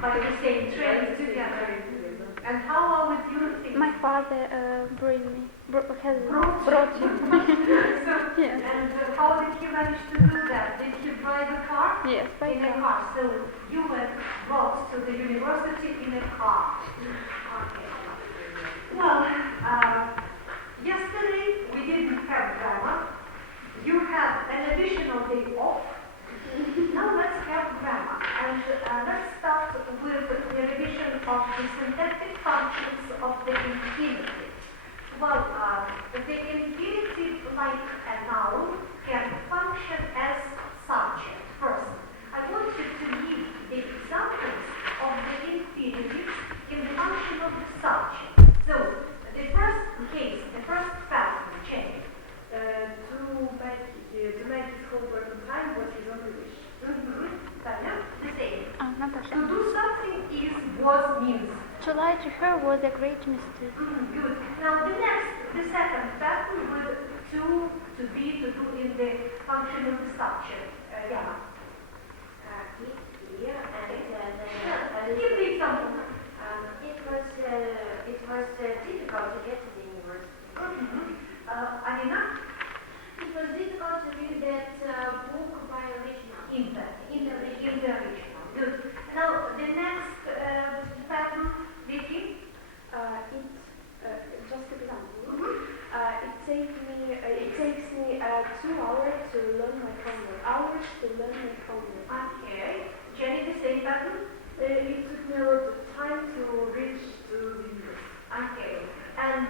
By the same train together. And how are with you things? My father brought you. So, yes. And how did he manage to do that? Did he drive a car? Yes, by in a car. So you were brought to the university in a car. Okay. Well, yesterday we didn't have grammar. You had an additional day off. Now let's have grammar. And let's start with the revision of the syntactic functions of the infinitive. Well, the infinitive, like a noun, can function as subject. First, I want you to give the examples of the infinitives in the function of the subject. So, the first case, the first pattern, Jenny. To make his homework on time was his only wish. Tanya, the same. Natasha. To do something is, was, means. To lie to her was a great mistake. Good. Now the second pattern with to be, to do in the function of the subject. Yeah. Here and Give the example. it was difficult to get to the university. Alina? It was difficult to read that book by original. In the original. Good. Now the next pattern, Vicky. Just example. It takes me 2 hours to learn my homework. Okay. Jenny, the same pattern. It took me a lot of time to reach to the university. Okay. And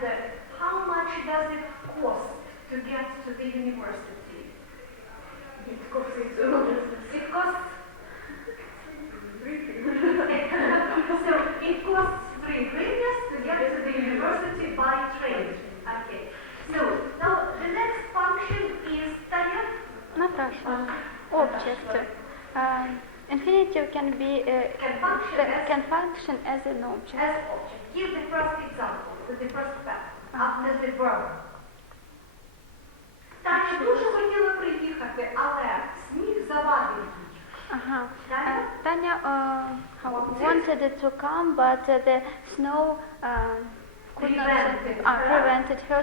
how much does it cost to get to the university? It costs a lot. It costs. 3 So it costs 3 hryvnias to get to the university by train. Okay. So now the next function is Tanya. Natasha. Object. Infinitive can be Can function as an object. as object. Give the first example, the first pattern, after the verb. Таня дуже хотіла приїхати, але сніг завадив їй. Tanya wanted to come, but the snow prevented her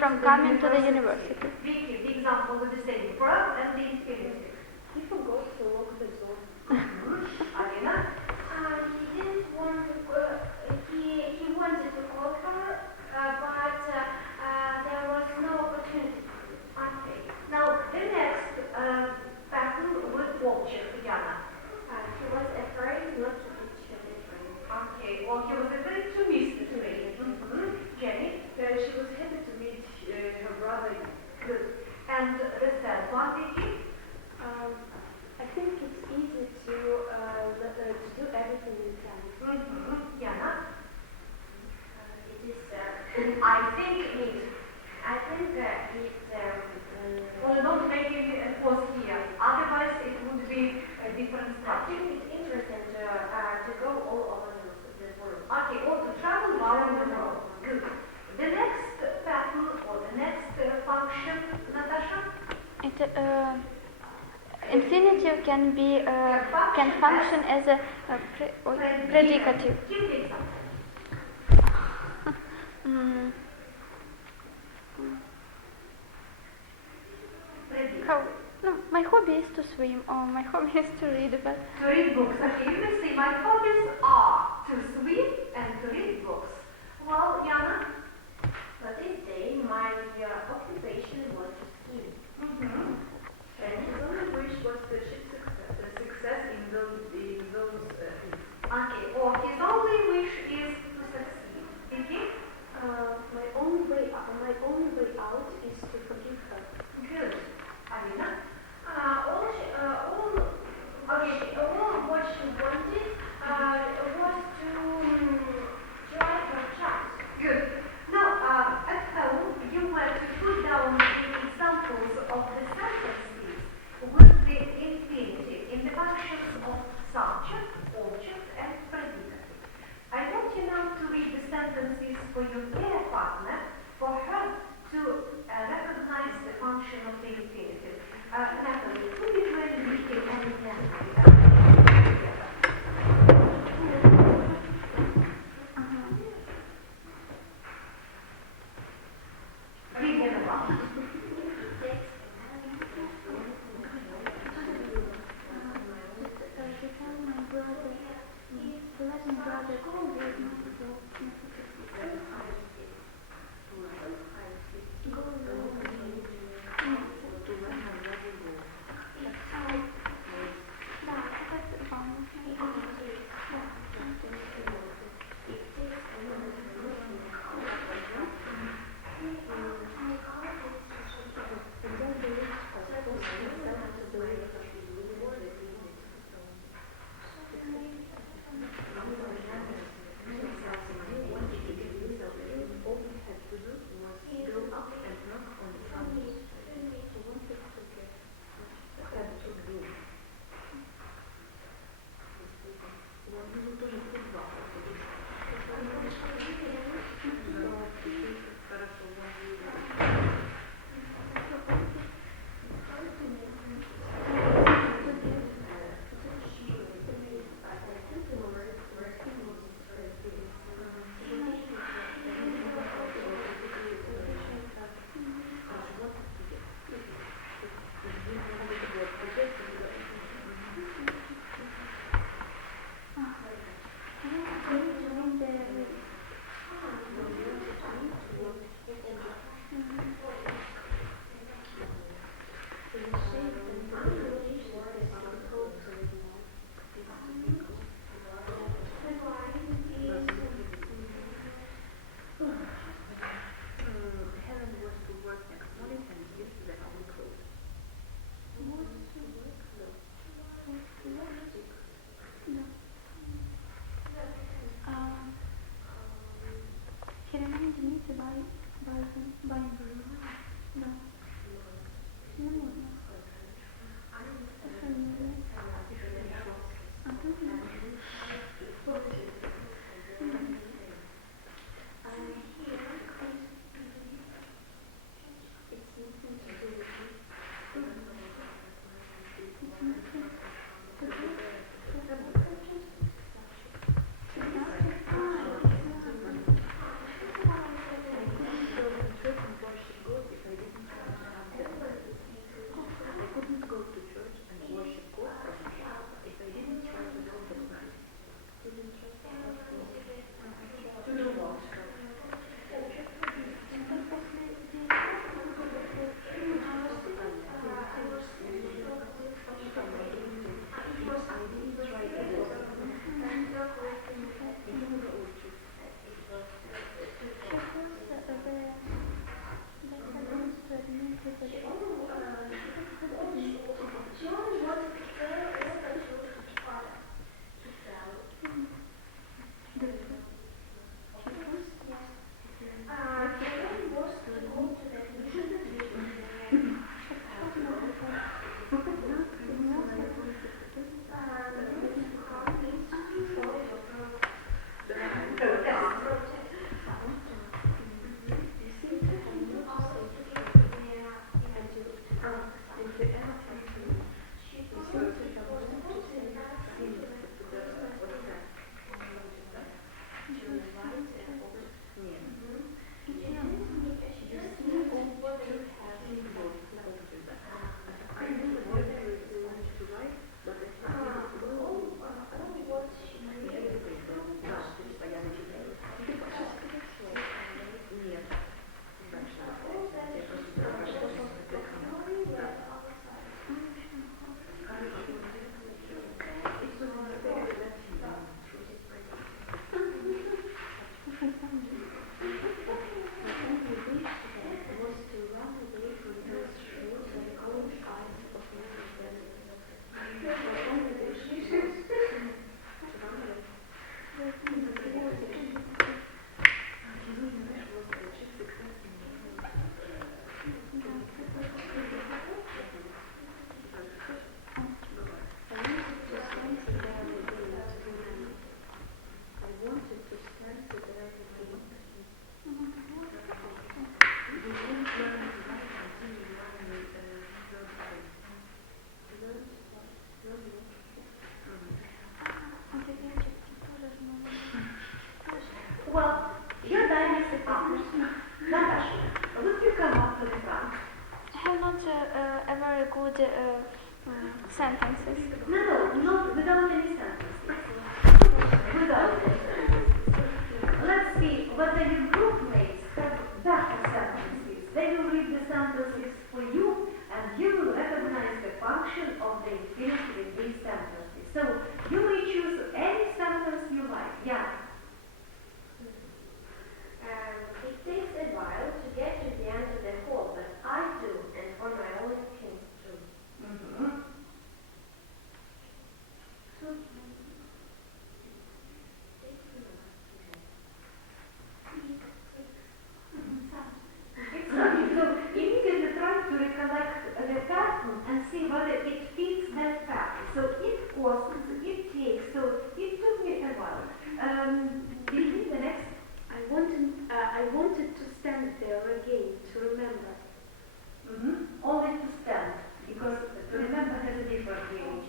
from coming to the university. Vicky, the example with the same verb and the infinitive. He forgot to lock the door. Alina? He didn't want to go, he wanted to call her, but there was no opportunity. Okay. Now the next pattern with object, Yana. He was afraid not to reach the train. Okay. Well, he was afraid to miss the train. Jenny? She was happy to meet her brother. Good. And the third one, Vicky? I think it's easy to do everything in time. Yana? It is, I think it. Well, don't make any pause here. Otherwise, it would be a different I structure. think it's interesting to go all over the world. Okay, or to travel around the world. Good. The next pattern or the next function, Natasha? Infinitive can function as a predicative. Give the example. No, my hobby is to swim, or my hobby is to read, but To read books. Okay, you can see my hobbies are to swim and to read books. Well, Yana? But this day, my occupation was to ski. And his only wish was to achieve success in those things. Okay, or his only wish is to succeed. Vicky? My only way out is to forgive her. Good. Alina? All what she wanted was to try her chance. Good. sentences. No, not without any sentences. Without any sentences. Let's see whether your group mates have better sentences. They will read the sentences for you, and you will recognize the function of the infinitive in these sentences. So you may choose any sentence you like. Yeah. It takes a while to get to the end of the hall, but I do, and on my own it came true. Mm-hmm. Exactly. So immediately try to recollect the pattern and see whether it fits that pattern. So it costs, it takes. So it took me a while. Begin the next. I wanted to stand there again to remember. Only to stand, because to remember has a different meaning.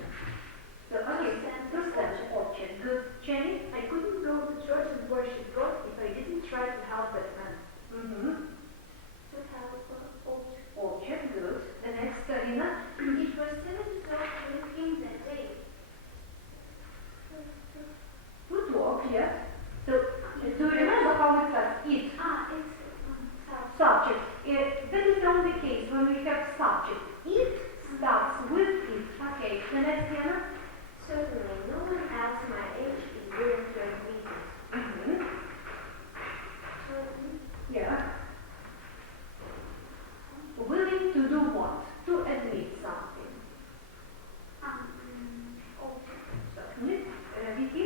So okay, to stand, object. Good. Jenny? I couldn't go to church and worship God if I didn't try to help that man. To help object. Object. Good. The next, Karina? It was 7 o'clock with him that day. To talk, yeah. So do you remember how it starts? It. It's Subject. That is the only case when we have subject. It starts with it. Okay. The next, Diana? Certainly, no one else my age is willing to admit it. Yeah. Willing to do what? To admit something. Certainly. Vicky?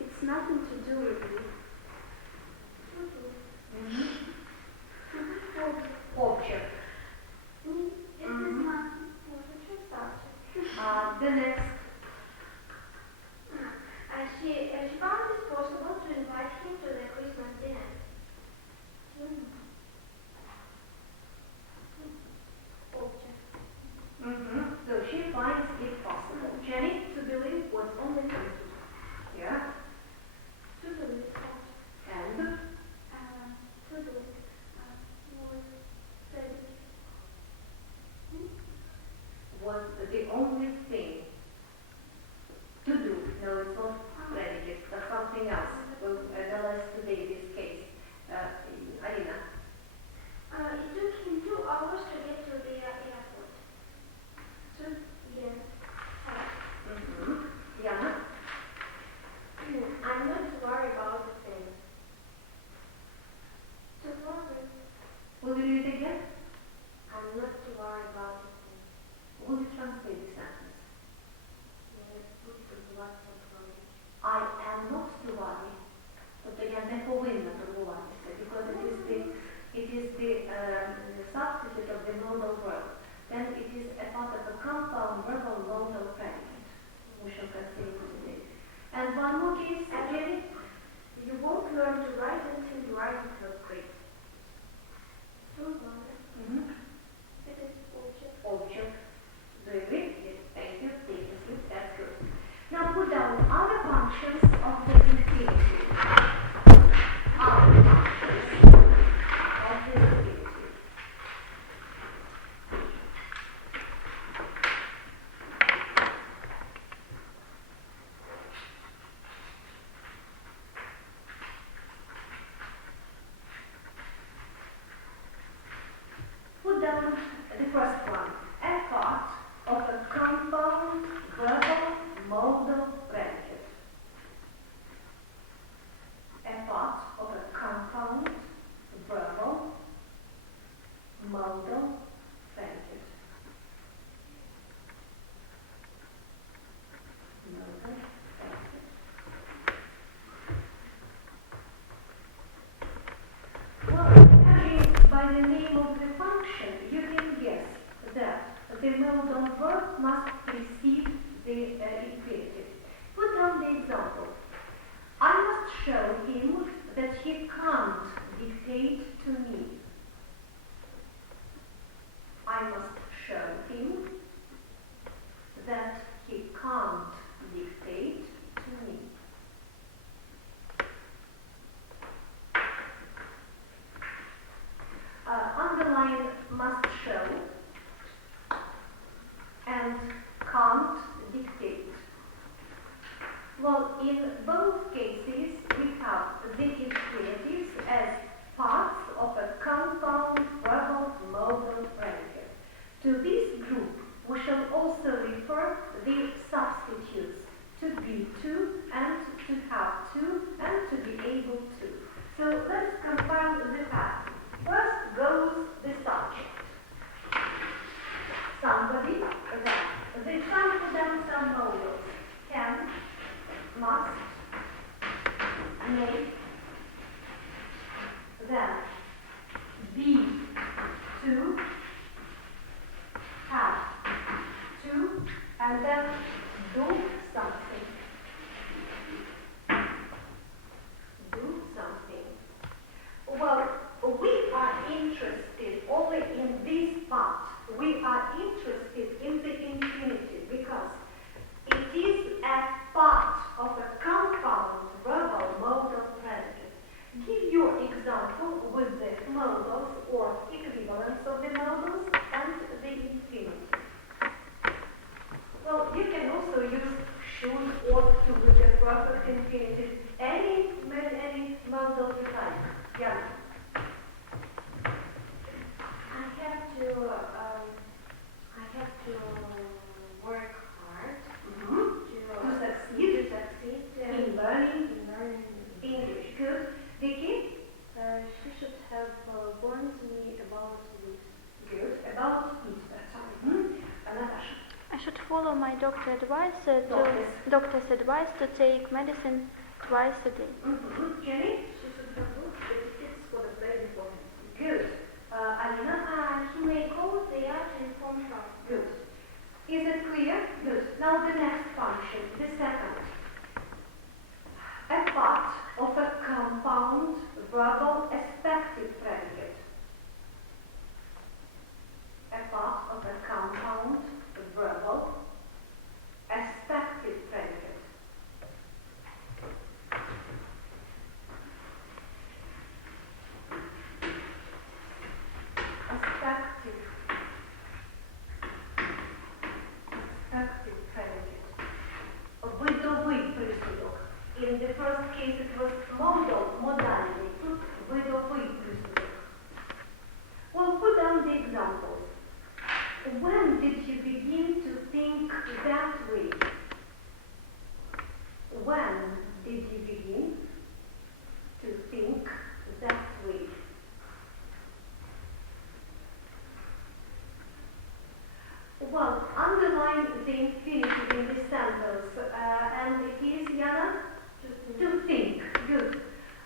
It's nothing to do with me. Object. The next. She found it possible to invite him to the Christmas dinner. So she finds it possible. Jenny? To believe was only true. Yeah. To do it. And? To do it. Was predicate. Was the only thing to do. No, it's not predicate, but something else. We'll analyze today this case. Alina? It took him 2 hours to get to the airport. Diana? I'm not worried about the thing. To worry. Will you read it again? I'm not worried about the thing. Will you translate the sentence? I am not to worry. Тобто я не повинна турбуватися, because it is the substitute of the modal verb. Then it is a part of a compound verbal modal predicate. We shall continue today. And one more case, Jenny? You won't learn to write until you write in third grade. It is object. Object. Do you agree? Yes, thank you. Take a slip. That's good. Now put down other functions of the infinitive. Other functions of the infinitive. Well, in both cases, we have the infinitives as parts of a compound verbal modal predicate. To this group, we shall also refer the substitutes to be to and to have to and to be able to. So let's compile the pattern. First goes the subject. Somebody, then. They sample down some modals. Can, must, may, then be, to, have, to, and then do something. Do something. Well, we are interested only in this part. We are interested in the infinitive because it is a part of a compound verbal modal predicate. Give your example with the modals or equivalents of the modals and the infinitive. Well, you can also use should, ought to with the perfect infinitive. Any modal type. Yeah. I have to work hard To succeed in learning English. Good. Vicky? She should have warned me about this. Good. About it. Natasha? I should follow my doctor's advice to take medicine twice a day. Jenny? She should have looked at the tips for the day beforehand. Good. Alina? He may call the art to inform her. Good. Is it clear? Good. Now the next function, the second. A part of a compound verbal aspective predicate. A part of a compound verbal aspective predicate. Aspective predicate. Видовий присудок. In the first case it was modality. Тут видовий присудок. Well, put down the examples. When did you begin to think that way? When did you begin to think that way? Well, underline the infinitive in this sentence, and it is, Yana, to think. Good.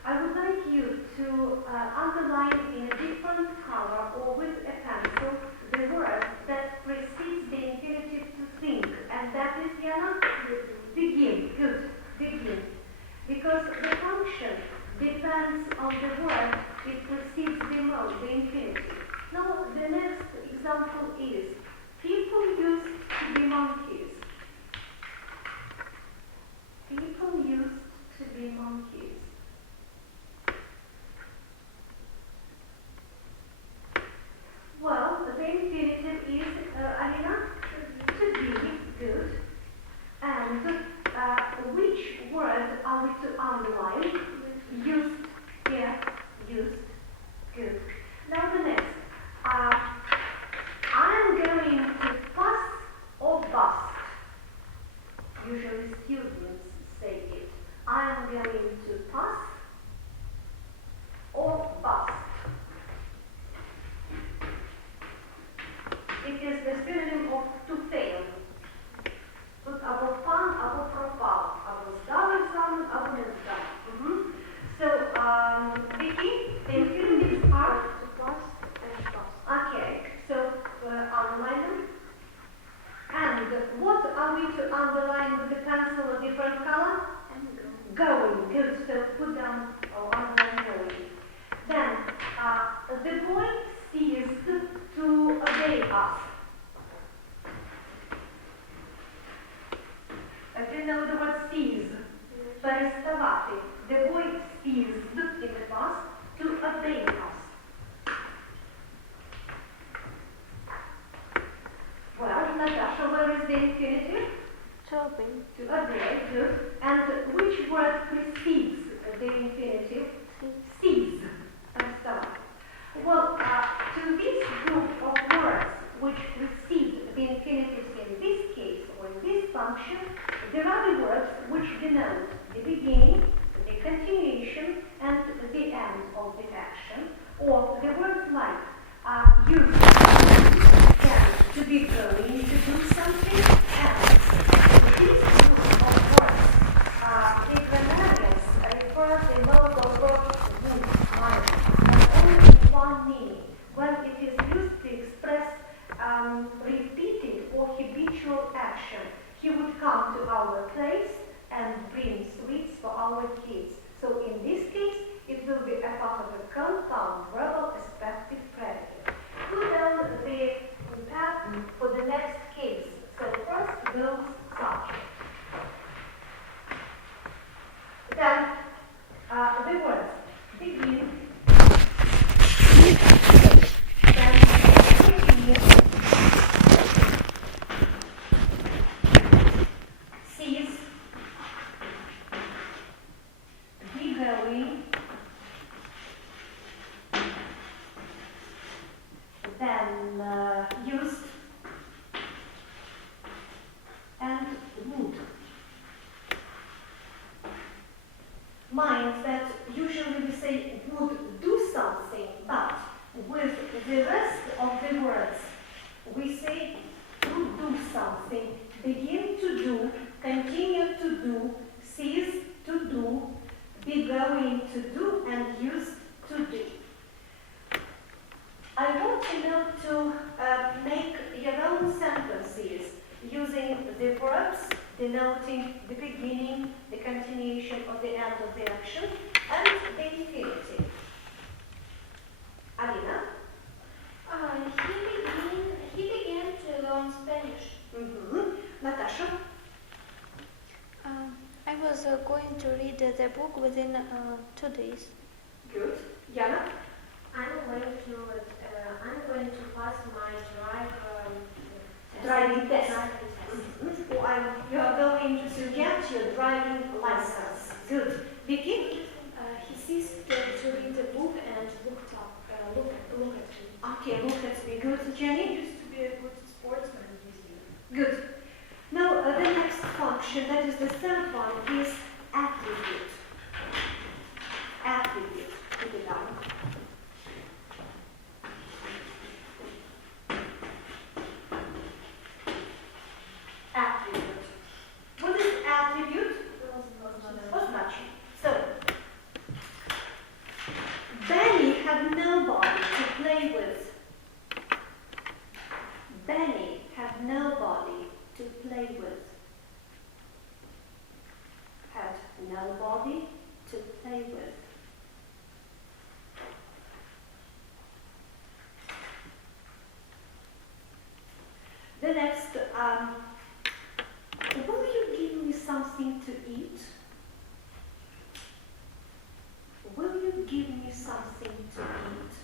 I would like you to underline in a different color or with a pencil the word that precedes the infinitive to think, and that is, Yana, begin. Good. Begin. Because the function depends on the word it precedes the infinitive. Now, the next example is, people used to be monkeys. People used to be monkeys. Well, the infinitive is, Alina, to be, good. And which word are we to underline? Used, yeah, used, good. Now the next. I'm going to pass or bust. Usually students say it. I'm going to pass or bust. It is the synonym of to fail. Тут або пан, або пропав, або здав екзамен, або не здав. So, Vicky, the infinitives are To pass and pass. okay. So, underline them. And what are we to underline with the pencil a different color? And go. Going. Good. So put down or underline going. Then the boy ceased to obey us. Do you know the word cease? Переставати. The boy ceased in the past to obey us. Well, Natasha, where is the infinitive? To obey. To obey, good. And And which word precedes the infinitive? Cease. Well, to this group of words which precede the infinitives in this case or in this function, there are the words which denote the beginning, the continuation, and the end of the action, or the words like use can to be going to do something, and this group of words, the grammarians refer the mode of verb with minus only one meaning when it is used to express repeated or habitual action. He would come to our place and bring sweets for our kids. So in this case, it will be a part of a compound verbal aspective predicate. Put down the pattern for the next case. So first goes subject. Then the words begin, then begin, cease, be going, then used, and would. Means that usually we say would do something, but with the rest of the words we say to do something, begin to do, continue to do, cease to do, be going to do, and used to do. I want you now to make your own sentences using the verbs denoting the beginning, the continuation, or the end of the action, and the infinitive. Alina? He began to learn Spanish. Natasha? I was going to read the book within 2 days. Good. Yana? I'm going to pass my Driving test. Driving test. You are going to get your driving license. Good. Vicky? He ceased to read the book and looked at me. Okay, look at me. Good. Jenny? He used to be a good sportsman this year. Good. Now, the next function, that is the third one, is attribute. Attribute. Put it down. Attribute. What is attribute? Oznaczy. So, Benny had nobody to play with. Benny had nobody to play with. Had nobody to play with. The next, will you give me something to eat? Will you give me something to eat?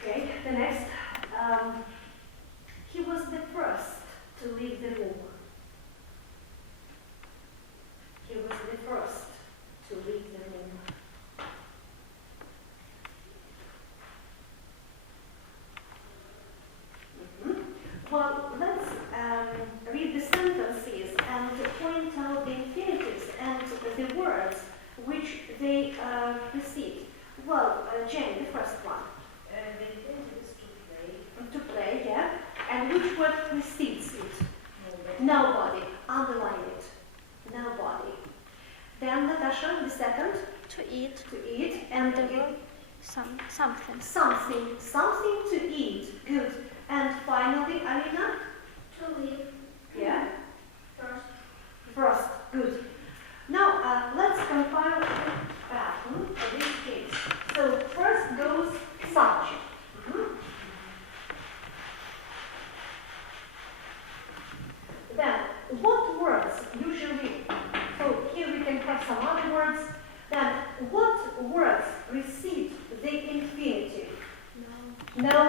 Okay, the next, he was the first to leave the room. He was the first to leave the room. Well, let's read the sentences and point out the infinitives and the words which they precede. Well, Jane, the first one. The infinitive is to play. To play, yeah. And which word precedes it? Nobody. Underline it. Nobody. Then, Natasha, the second. To eat. To eat. And the again, verb something. something. Something to eat. Good. And finally, Alina? To leave. Yeah. First. First. Good. Now, let's compile the pattern for this case. So, first goes subject. Then, what words usually, so here we can have some other words, then what words precede the infinitive? No. No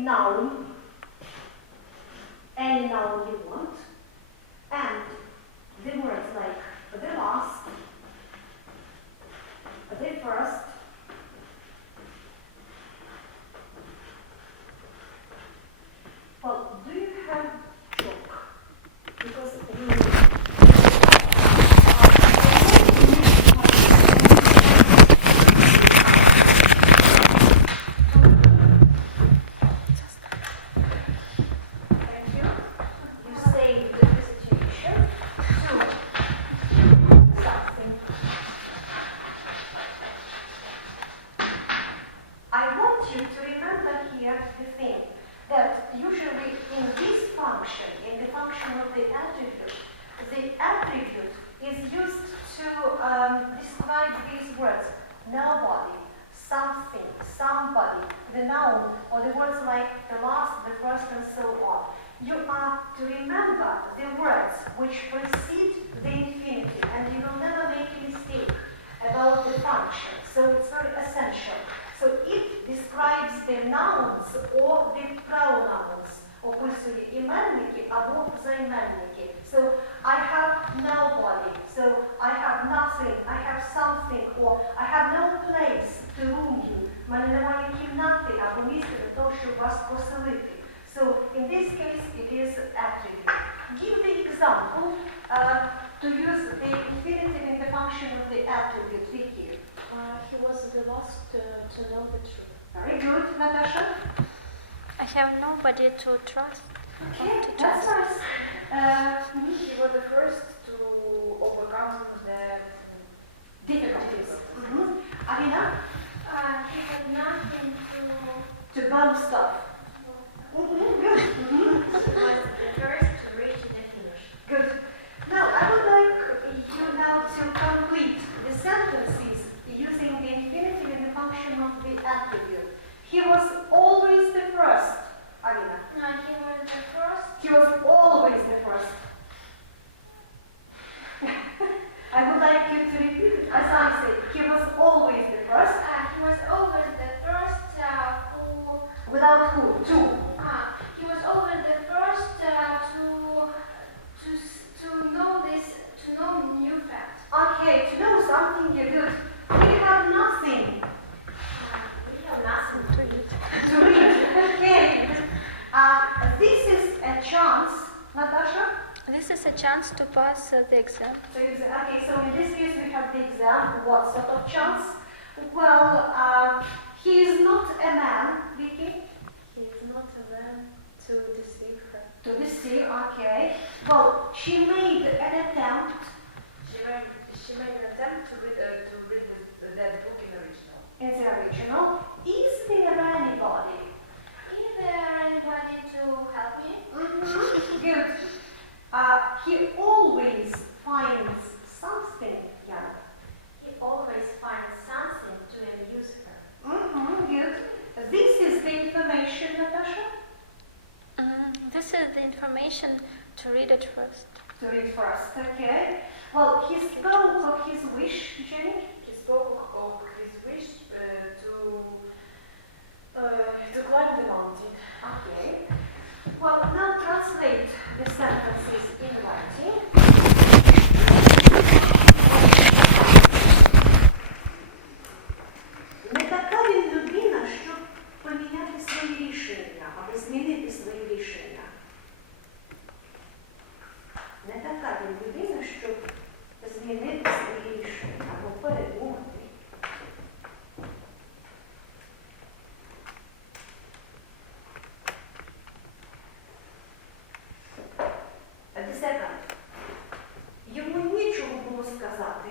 noun, any noun you want, and the words like the last, the first, well, do you have chalk? Because describe these words, nobody, something, somebody, the noun, or the words like the last, the first, and so on. You are to remember the words which precede the infinitive, and you will never make a mistake about the function. So it's very essential. So it describes the nouns or the pronouns, описує іменники або займенники. So I have nobody, so I have nothing, I have something, or I have no place to room you. В мене немає кімнати або місця для того, щоб вас поселити. So in this case, it is attribute. Give the example to use the infinitive in the function of the attribute, Vicky. He was the last to know the truth. Very good, Natasha. I have nobody to trust. Okay, that's nice. He was the first to overcome the Difficulties. Alina? He had nothing To boast of. Good. Was the first to reach the finish. Good. Now, I would like you now to complete the sentences using the infinitive in the function of the attribute. He was always the first. Alina. He was the first. He was always the first. I would like you to repeat it as I say. He was always the first. He was always the first who. Without who? To. He was always the first to know this, to know new facts. Okay, to know something you good. We have nothing We have nothing to eat. to read. Okay. This is a chance, Natasha. This is a chance to pass the exam. So in this case we have the exam. What sort of chance? Well, he is not a man, Vicky. He is not a man to deceive her. To deceive, okay. Well, she made an attempt. She made an attempt to read that book in original. In the original. Is there anybody? Is there anybody to help me? Good. He always finds something, yeah. He always finds something to amuse her. Good. This is the information, Natasha. This is the information to read it first. To read first, okay. Well, he spoke of his wish, Jenny. He spoke of his wish to climb the mountain. Okay. Well, now translate the sentences in writing. Не така він людина, щоб поміняти свої рішення, або змінити свої рішення. Не така він людина, щоб змінити свої рішення, або передумати. Second. Йому нічого було сказати.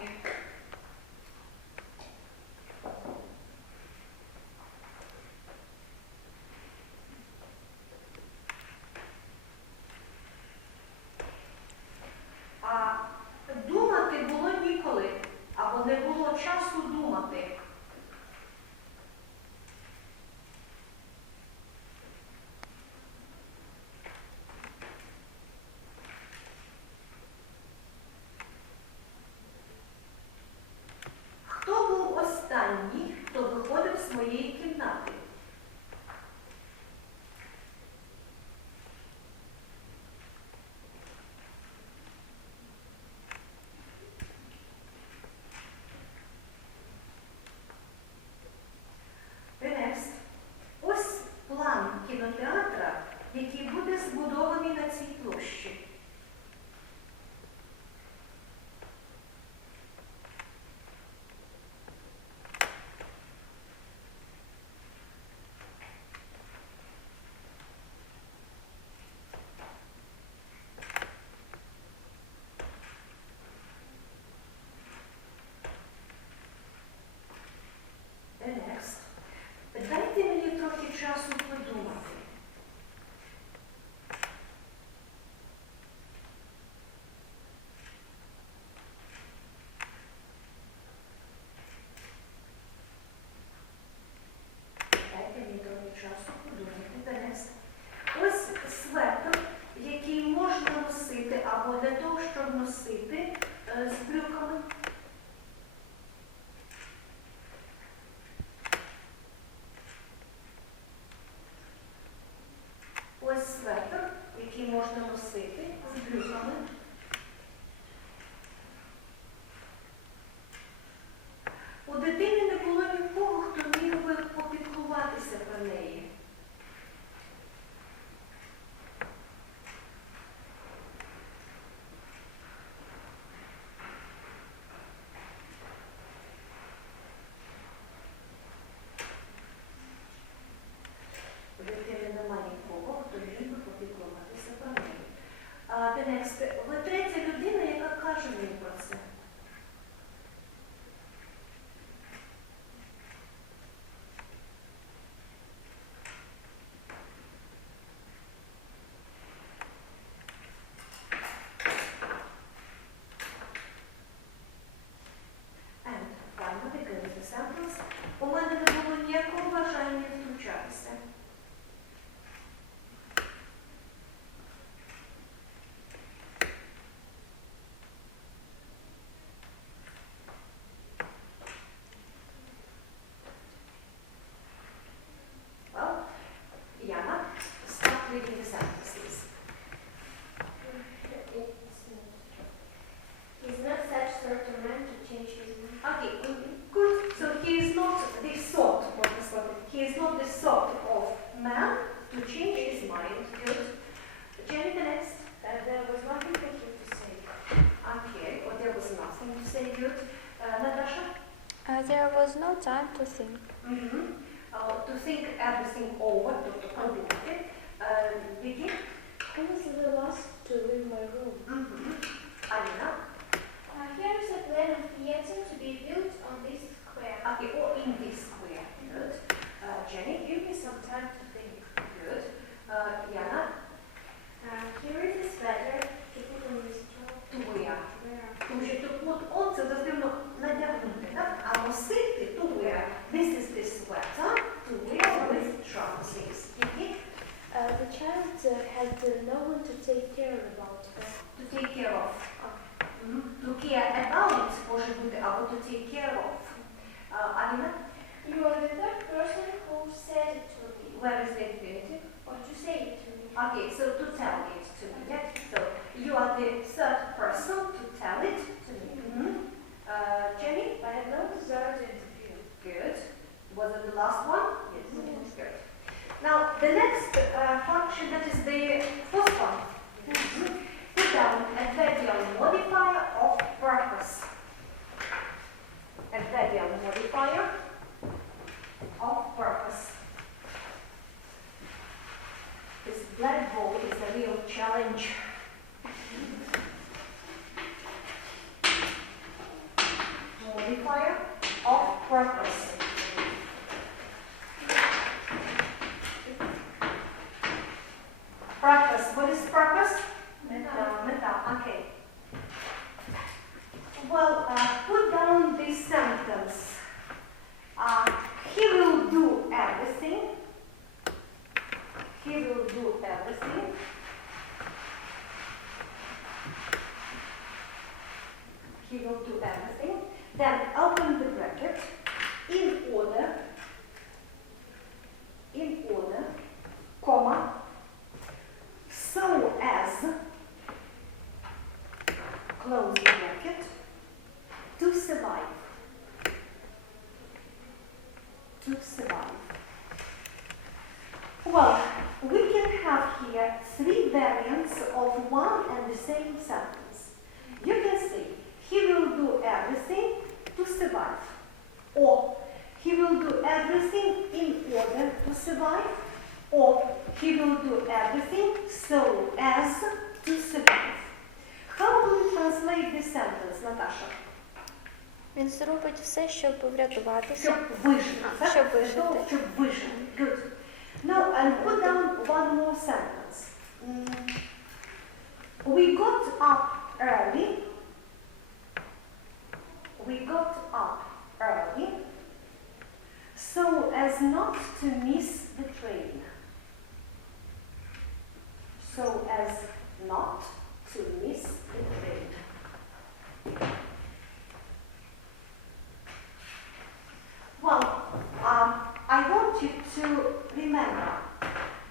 ви третя людина, яка каже мені про це. У мене не було ніякого бажання втручатися. Well, Yana, start reading the sentences. He's not such sort of man to change his mind. Okay, good. So he is not the sort, he is not the sort of man to change his mind. Good. Jenny, the next. There was nothing particular to say. Okay, or there was nothing to say. Good. Natasha? There was no time to think. To think everything over, to complete it. Vicky? I was the last to leave my room. Alina? Here is a plan of theater to be built on this square. Okay, or in this square. Good. Jenny? Give me some time to think. Good. Yana? Here is a sweater to put on his job. To wear. Тому що тут от on це дослівно надягнути, так? А носити to wear. This is the sweater to wear with trousers. Vicky? The child had no one to take care about her. To take care of. To care about може бути, або to take care of. Alina? You are the third person who said it to me, Where is the infinitive? or to say it to me. Okay, so to tell it to me. Yeah? So you are the third person to tell it to me. Jenny? I had no desire to interfere. Good. Was it the last one? Yes. Good. Now, the next function, that is the first one. Put down adverbial modifier of purpose. Adverbial modifier of purpose. This blackboard is a real challenge. Modifier of purpose. Purpose. What is purpose? Meta. Okay. Well, put down this sentence. He will do everything. He will do everything. He will do everything. Then open the bracket. In order, comma, so as, close the bracket, to survive. To survive. Well, we can have here three variants of one and the same sentence. You can say, he will do everything to survive. Or, he will do everything in order to survive. Or, he will do everything so as to survive. How do we translate this sentence, Natasha? Він зробить все, щоб врятуватися. Щоб вижити. Щоб вижити. Щоб вижити. Good. Now, I'll put down one more sentence. We got up early. We got up early so as not to miss the train. So as not to miss the train. Well, I want you to remember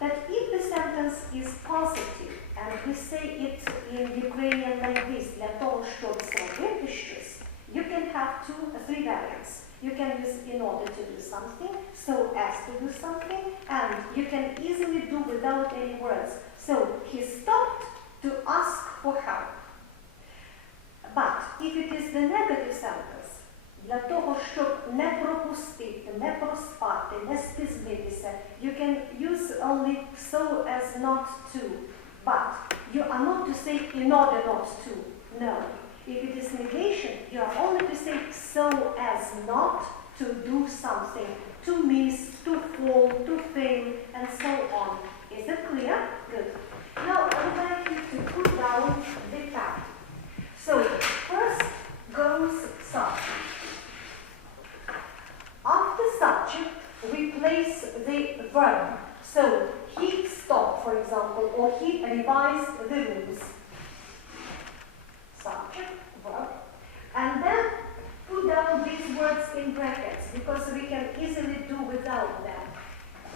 that if the sentence is positive and we say it in Ukrainian like this, для того, щоб зробити щось, you can have three variants. You can use in order to do something, so as to do something, and you can easily do without any words. So he stopped to ask for help. But if it is the negative sentence, для того, щоб не пропустити, не проспати, не спізнитися, you can use only so as not to. But you are not to say in order not to. No. If it is negation, you are only to say so as not to do something, to miss, to fall, to fail, and so on. Is it clear? Good. Now I would like you to put down the pattern. So first goes subject. After subject, we place the verb. So he stopped, for example, or he revised the rules. Subject, verb. And then put down these words in brackets because we can easily do without them.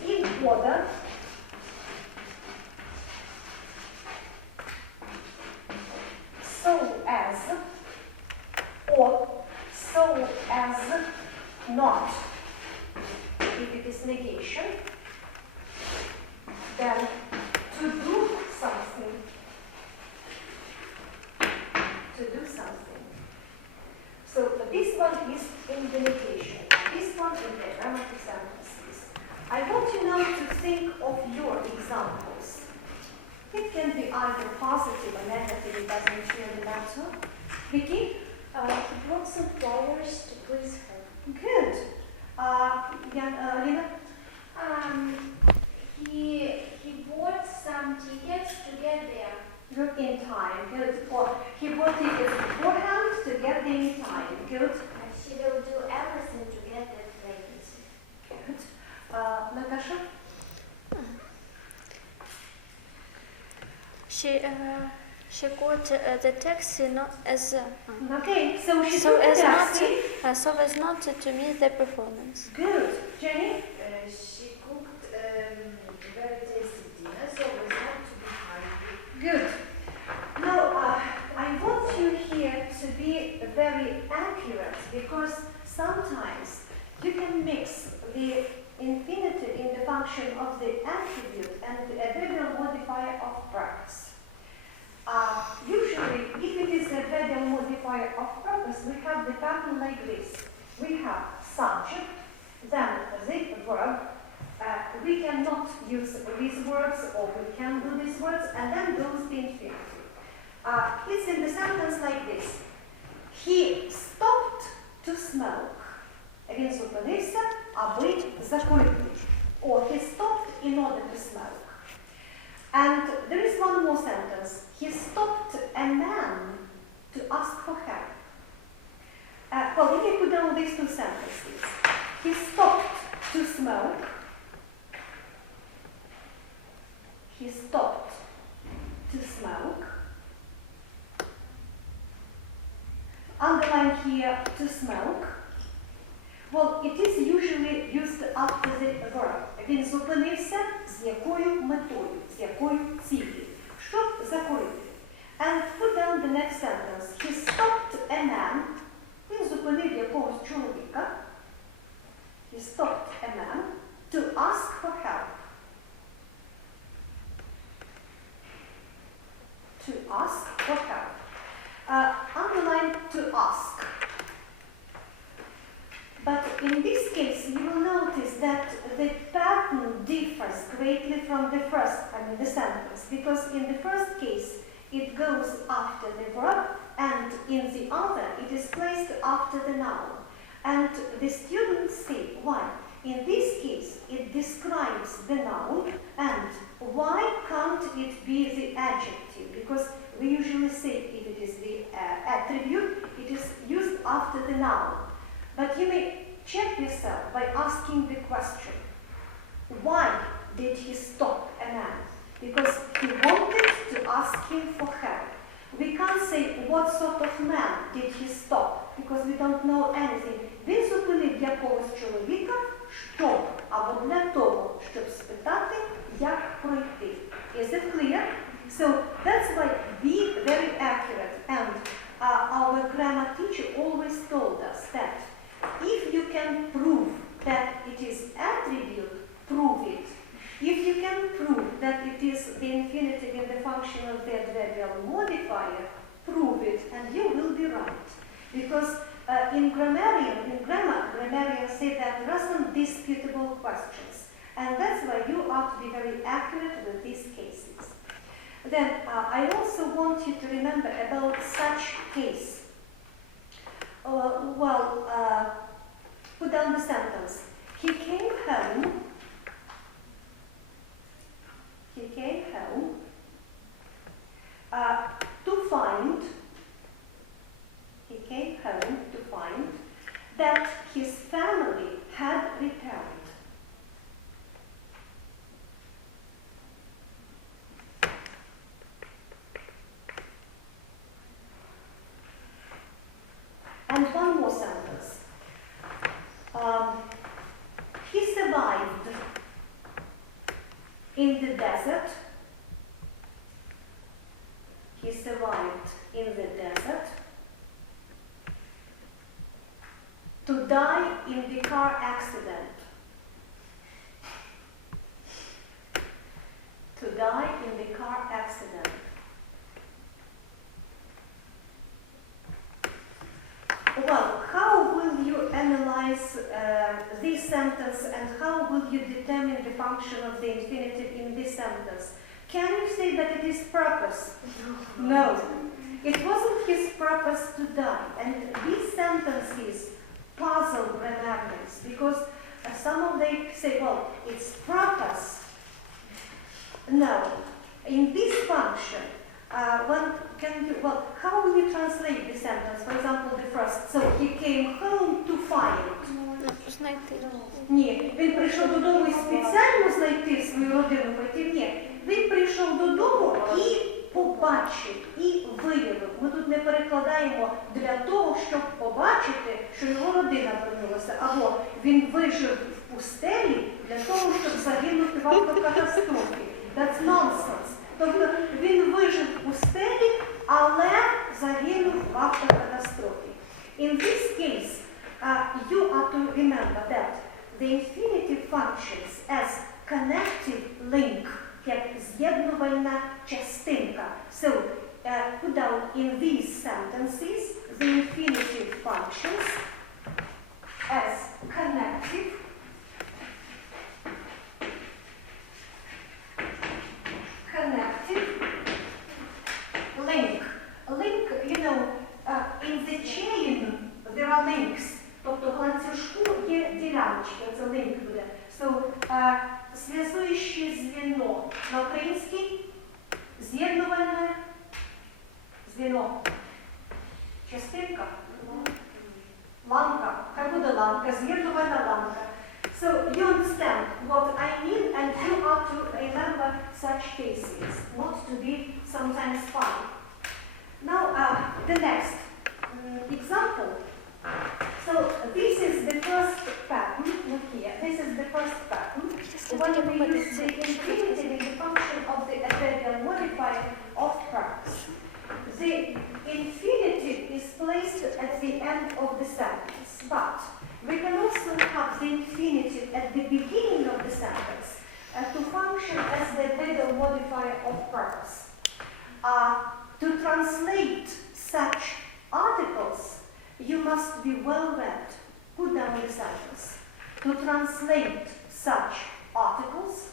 In order, so as, or so as not. If it is negation, then to do something. To do something. So this one is in the negation, this one in the grammatic sentences. I want you now to think of your examples. It can be either positive or negative, it doesn't really matter. Vicky? He brought some flowers to please her. Good. Lina? He bought some tickets to get there. Good, in time. Good. Or he bought tickets beforehand to get there in time. Good. She will do everything to get that vacancy. Good. Natasha? She got the taxi not as Okay, so she so took as the not taxi. so as not to miss the performance. Good. Jenny? She cooked very tasty dinner, so it was not to be hungry. Good. Now, I want you here to be very accurate because sometimes you can mix the infinitive in the function of the attribute and the adverbial modifier of purpose. Usually, if it is a adverbial modifier of purpose, we have the pattern like this. We have subject, then the verb. We cannot use these words, or we can do these words, and then goes the infinitive. It's in the sentence like this. He stopped to smoke. Він зупинився, аби закурити. Or he stopped in order to smoke. And there is one more sentence. He stopped a man to ask for help. Well, let me put down these two sentences. He stopped to smoke. He stopped to smoke. Underline here to smoke. Well, it is usually used after the verb. Він зупинився з якою метою, з якою ціллю, щоб закурити. And put down the next sentence. He stopped a man. Він зупинив якогось чоловіка. He stopped a man to ask for help. To ask for help. Underline to ask. But in this case, you will notice that the pattern differs greatly from the first, the sentence, because in the first case, it goes after the verb, and in the other, it is placed after the noun. And the students say, why? In this case, it describes the noun, and why can't it be the adjective? Because we usually say if it is the attribute, it is used after the noun. But you may check yourself by asking the question, why did he stop a man? Because he wanted to ask him for help. We can't say what sort of man did he stop, because we don't know anything. Він зупинив якогось чоловіка, щоб, або для того, щоб спитати, як пройти. Is it clear? So that's why be very accurate. And our grammar teacher always told us that if you can prove that it is attribute, prove it. If you can prove that it is the infinitive in the function of the adverbial modifier, prove it, and you will be right. Because in grammarians say that there are some disputable questions. And that's why you ought to be very accurate with these cases. Then I also want you to remember about such case. Put down the sentence. He came home to find that his family had returned. And one more sentence. He survived in the desert. He survived in the desert to die in the car accident. To die in the car accident. Well, how will you analyze this sentence and how will you determine the function of the infinitive in this sentence? Can you say that it is purpose? No. It wasn't his purpose to die. And these sentences puzzle grammarians because some of them say, well, it's purpose. No. In this function, how will you translate the sentence? For example, the first. So he came home to find. Знайти. Ні, він прийшов додому і спеціально знайти свою родину, потім ні. Він прийшов додому і побачив, і виявив. Ми тут не перекладаємо для того, щоб побачити, що його родина вернулася. Або він вижив в пустелі для того, щоб загинути в автокатастрофі. That's nonsense. Тобто він вижив в пустелі, але загинув в автокатастрофі. In this case, you are to remember that the infinitive functions as connective link, як з'єднувальна частинка. So, put down in these sentences the infinitive functions as connective link. Link, you know, in the chain there are links. Тобто в ланцюжку є діляночки, це link буде. So, зв'язуюче звіно. На українській з'єднувальне звіно. Частинка. Ланка. Хай буде ланка, з'єднувальна ланка. So you understand what I mean, and you are to remember such cases, not to be sometimes funny. Now, the next example. So this is the first pattern. Look here. This is the first pattern. When we use the infinitive in the function of the adverbial modifier of purpose. The infinitive is placed at the end of the sentence, but we can also have the infinitive at the beginning of the sentence to function as the adverbial modifier of purpose. To translate such articles, you must be well read. Put down the sentence. To translate such articles,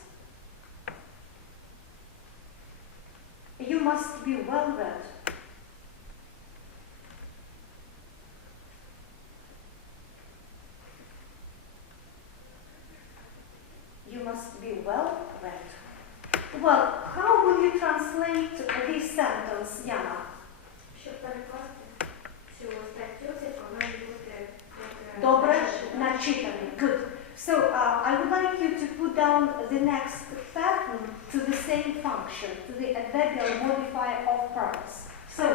you must be well read. You must be well read. Well, how will you translate this sentence, Yana? Щоб перекласти цю статтю, це повинно бути Добре, начитаний. Good. So, I would like you to put down the next pattern to the same function, to the adverbial modifier of purpose. So,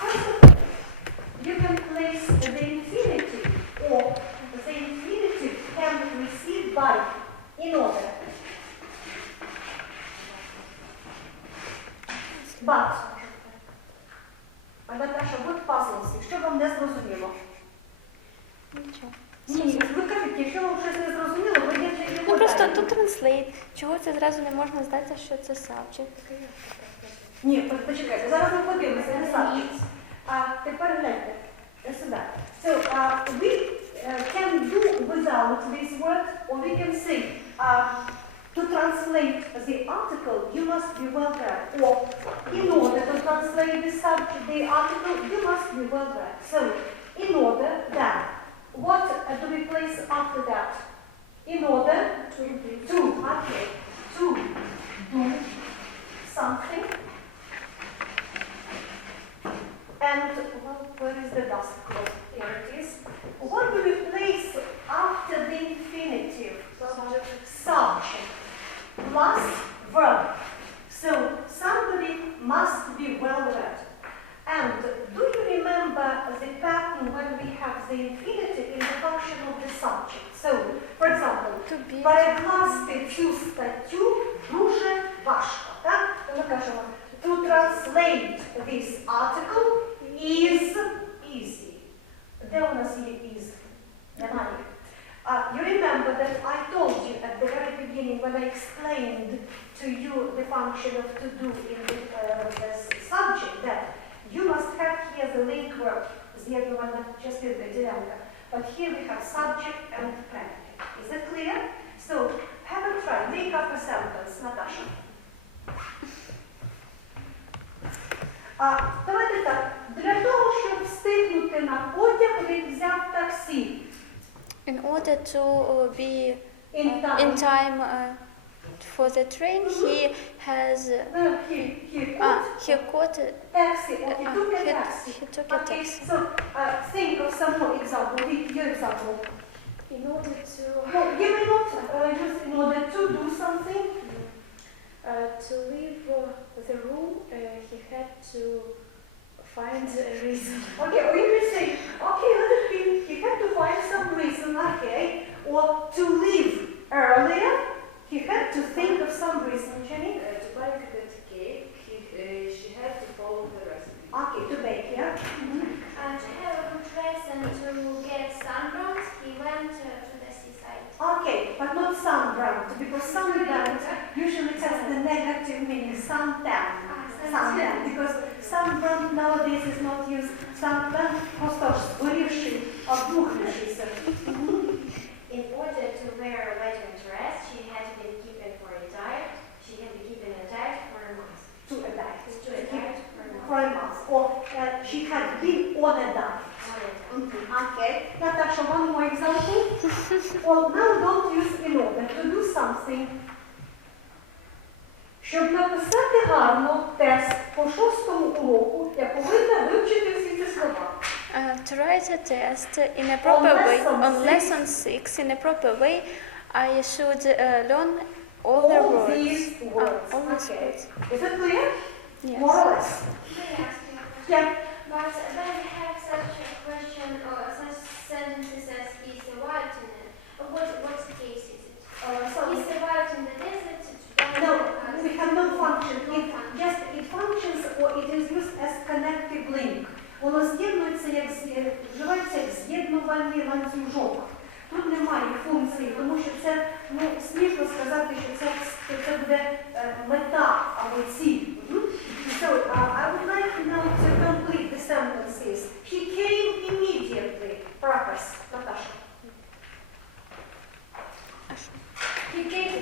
first of all, you can place the infinitive, or the infinitive can be received by in order. But, Наташа, будь puzzles, якщо вам не зрозуміло. Нічого. Ні, ви кажете, якщо вам щось не зрозуміло, ви йдете його Ну просто далі. тут translate. Чого це зразу не можна здатися, що це subject? Ні, почекайте, зараз ми подивимося, не subjects. А тепер гляньте, сюди. So, we can do without this word, or we can say to translate the article, you must be well read. Or in order to translate the subject, the article, you must be well read. So, in order that, what do we place after that? In order to do something. And, well, where is the dust cloth? Here it is. What do we place after the infinitive? Subject. Plus verb. So, somebody must be well read. And do you remember the pattern when we have the infinitive in the function of the subject? So, for example, перекласти цю статтю дуже важко. Так? Ми кажемо, to translate this article is easy. Де у нас є is? Немає. You remember that I told you at the very beginning when I explained to you the function of to do in the subject that you must have here the link verb, з'єднувальна частинка, ділянка. But here we have subject and predicate. Is that clear? So, have a try. Make up a sentence, Natasha. Давайте так. Для того, щоб встигнути на потяг, він взяв таксі. In order to be in time for the train, he has he caught taxi, or he took a taxi. He took a taxi. So think of some more example. Your example. In order to You may not use in order to do something. to leave the room, he had to find a reason. Okay, or you can say, okay, let it be. He had to find some reason, okay, or to leave earlier. He had to think of some reason, Jenny. To bake that cake, she had to follow the recipe. Okay, to bake, yeah. To have a good dress and to get sunburned, he went to the seaside. Okay, but not sunburned, because sunburned usually has the negative meaning, suntan. Suntan, because sunburned nowadays is not used. Suntan, просто згорівший, обухнувшийся. In order to wear a wedding dress, she had to be keeping for a diet. She had to be keeping a diet for a month. To a diet. To a diet For a month. Or she had been on a diet. Okay. Natasha, one more example. Well, now don't use in order to do something. Щоб написати гарно тест по 6-му уроку, я повинна вивчити всі ці слова. To write a test in a proper way on lesson 6 in a proper way, I should learn all the words. These words. All these Okay. words. Is it clear? Yes. More or less. May I ask you a question? Yeah. But when we have such a question or such sentences as he survived in it, what case is it? He survived in the desert. No, we have no function. It functions or it is used as connective link. Воно з'єднується, вживається як з'єднувальний ланцюжок. Тут немає функції, тому що це, смішно сказати, що це буде мета або ціль. So, I would like now to complete the sentences. He came immediately. Purpose, Natasha. He came,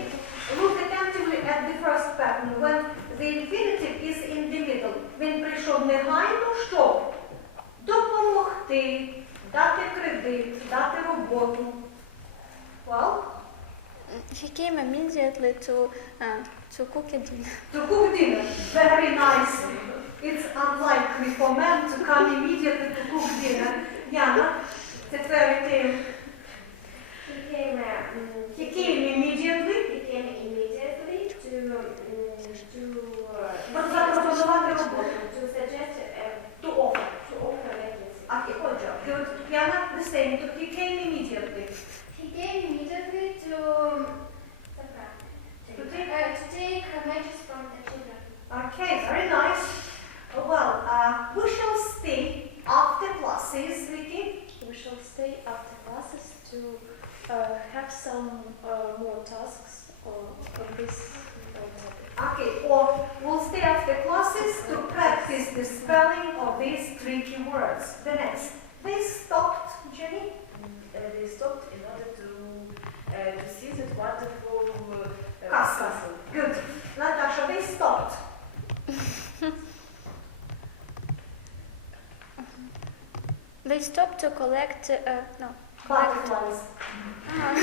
look attentively at the first pattern. When the infinitive is in the middle. Він прийшов негайно, щоб допомогти, дати кредит, дати роботу. Well? He came immediately to cook a dinner. To cook dinner. Very nice. It's unlikely for men to come immediately to cook dinner. Yana, the fairy tale. He came immediately. Запропонувати роботу. To offer. Okay, good job. Good. Yana, the same. He came immediately. He came immediately to take matches from the children. Okay, very nice. Well, we shall stay after classes, Vicky. We shall stay after classes to have some more stop to collect, no. Butterflies. Ah.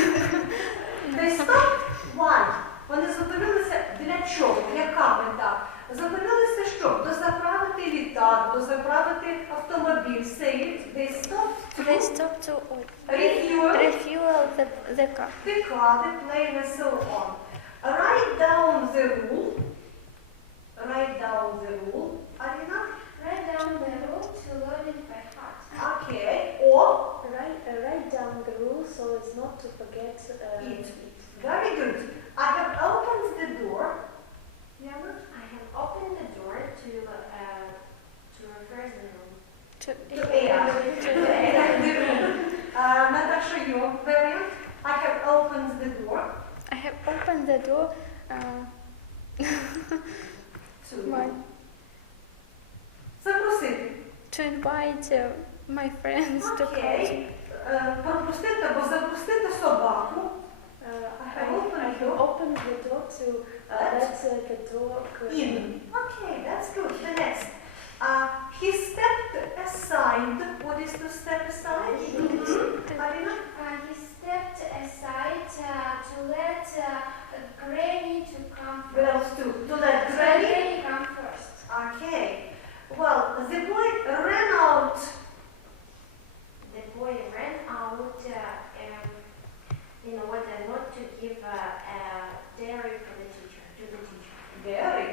They stopped, why? Вони зупинилися для чого? Яка мета? Зупинилися щоб? Дозаправити літак, дозаправити автомобіль. Say it. They stopped to Refuel the car. the car, the plane, and so on. Write down the rule. Write down the rule. Alina? Write down the rule to learn it by heart. Okay. Or Write down the rule so as not to forget it. Very good. I have opened the door. Yana? I have opened the door to reverse the room. To Natasha, your variant. I have opened the door. I have opened the door Запросити. to invite my friends to come. Окей. Пропустити або запустити собаку. I have opened the door to let the dog In. Okay, that's good. The next. He stepped aside. What is to step aside? Alina? He stepped aside to let Granny to come What first. else to let Granny? Granny come first. Okay. Well, the boy ran out. The boy ran out in order not to give dairy to the teacher. Dairy.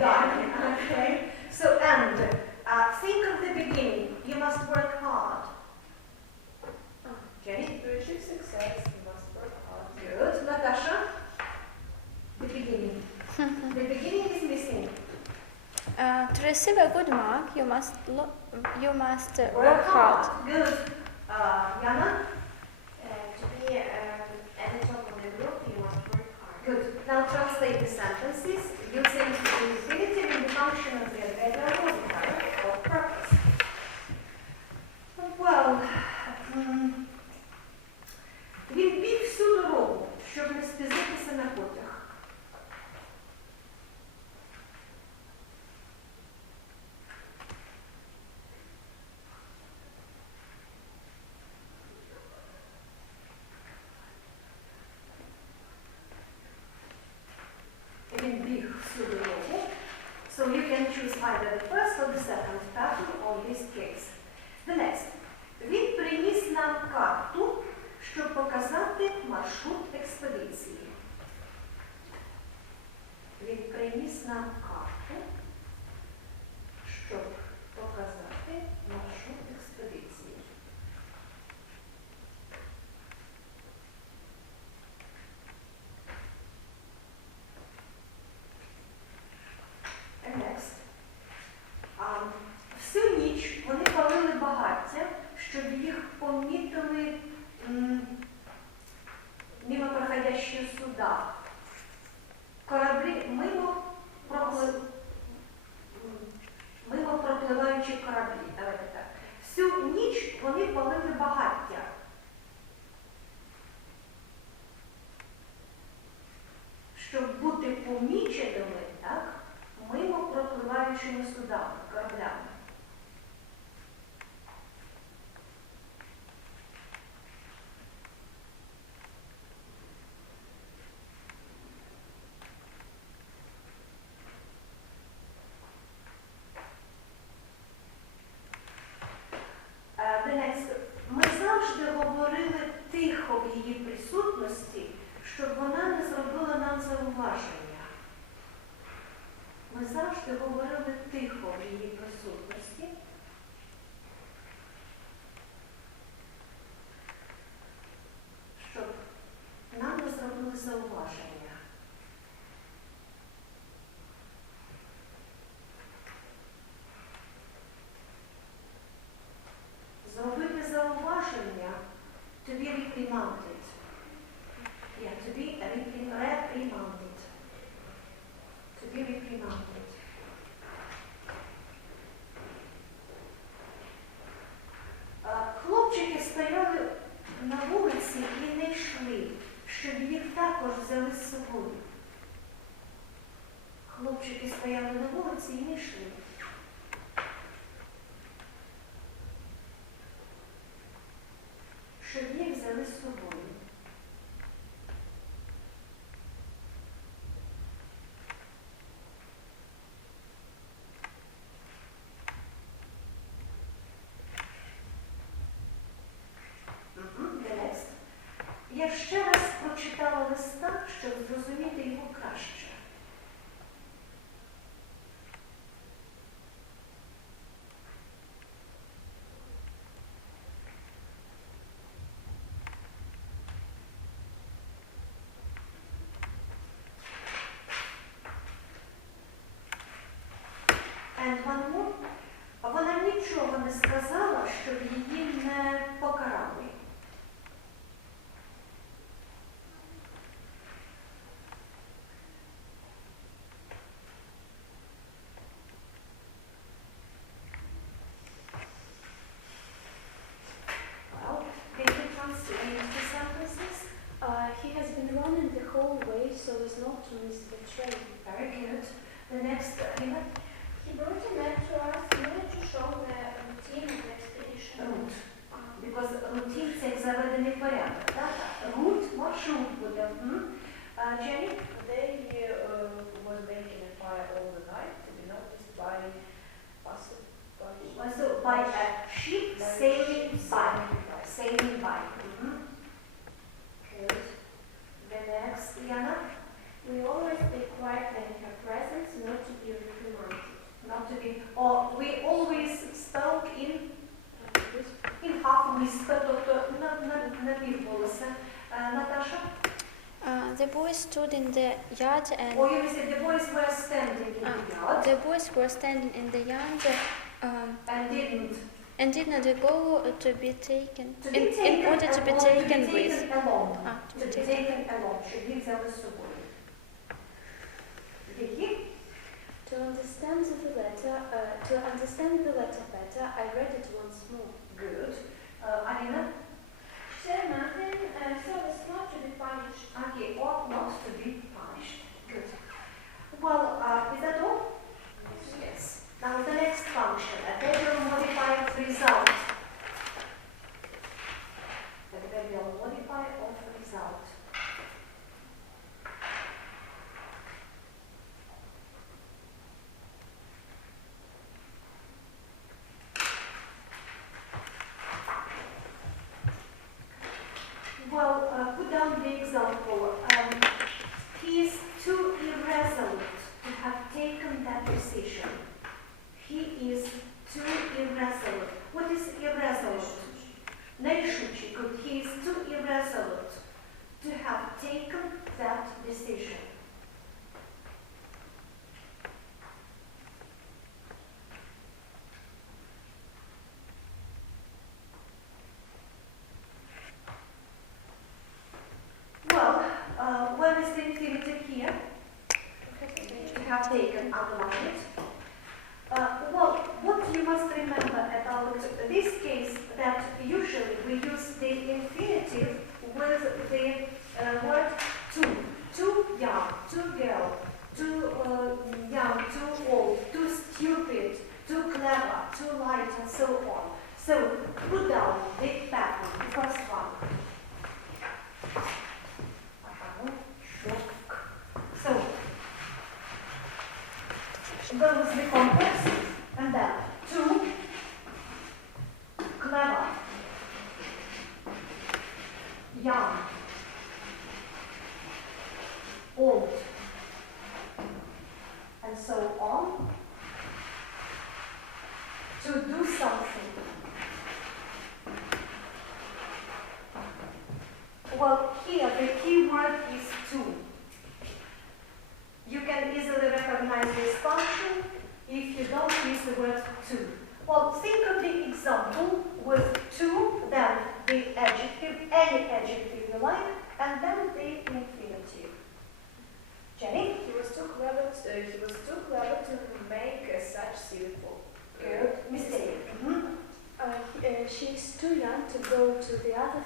Diary. Okay. So, and think of the beginning. You must work hard. Jenny? To achieve success, you must work hard. Good. Natasha? The beginning. The beginning is missing. To receive a good mark, you must work hard. Good. Yana? To be at the top of the group, you must work hard. Good. Now translate the sentences using the infinitive in the function of the irregular modifier of purpose. Well, він біг всю дорогу, щоб не спізнитися на потяг. Він біг всю дорогу. So you can choose either the first or the second pattern on this case. The next. Він приніс нам карту, щоб показати маршрут експедиції. Він приніс нам карту, щоб показати маршрут експедиції. And next. Всю ніч вони палили багаття, щоб їх помітили мимо проходящі суда. Кораблі мимо пропливаючі кораблі. Давайте так. Всю ніч вони палили багаття. Щоб бути поміченими, так, мимо пропливаючими судами, кораблями. The next. Ми завжди говорили тихо в її присутності, щоб вона не зробила нам зауваження. Ми завжди говорили тихо в її присутності, щоб нам не зробили зауваження. Зробити зауваження to be reprimanded. Yeah, to be reprimanded. To be reprimanded. Хлопчики стояли на вулиці і не йшли, щоб їх також взяли з собою. Хлопчики стояли на вулиці і не йшли. Я ще раз прочитала листа, щоб зрозуміти його краще. And one more. Вона нічого не сказала, щоб її не покарали. Well, can you translate the sentences? He has been running the whole way so as not to miss the train. Very good. The next, Lina? He brought a map to us in order to show the routine of the expedition. Route. Because routine – це як заведений порядок, так? Route – маршрут буде. Jenny? They was making a fire all the night to be noticed by So by a ship sailing by. Sailing by. Good. The next, Yana? We always be quiet in her presence, not to be reprimanded. Not to be, or we always spoke in half whisper, тобто на півголоса. Natasha? The boys stood in the yard and Or you said the boys were standing in the yard the boys were standing in the yard and didn't and did not go to be taken to be in taken order to be along, taken with. along. To To be be taken. taken along. Щоб їх взяли з собою. Vicky? To understand the letter better, I read it once more. Good. Alina? She said nothing, so as not to be punished. Okay, ought not to be punished. Good. Well, is that all? Yes. Now the next function, a adverbial modifier of result. Adverbial modifier of result. Well, put down the example. He is too irresolute to have taken that decision. He is too irresolute. What is irresolute? Нерішучий. Good. He is too irresolute to have taken that decision. Well, where is the infinitive here? To have taken, underline it. Well, what you must remember about this case that usually we use the infinitive with the word too. Too young, too girl, too young, too old, too stupid, too clever, too light, and so on. So put down the pattern, the first one. So, goes the complex, and then too clever, young, old, and so on, to do something. Well, here the key word is to. You can easily recognize this function if you don't use the word to. Well, think of the example with to, then the adjective, any adjective you like, and then the infinitive. Jenny? He was too clever to make such silly fault. Good. Mistake. She's too young to go to the other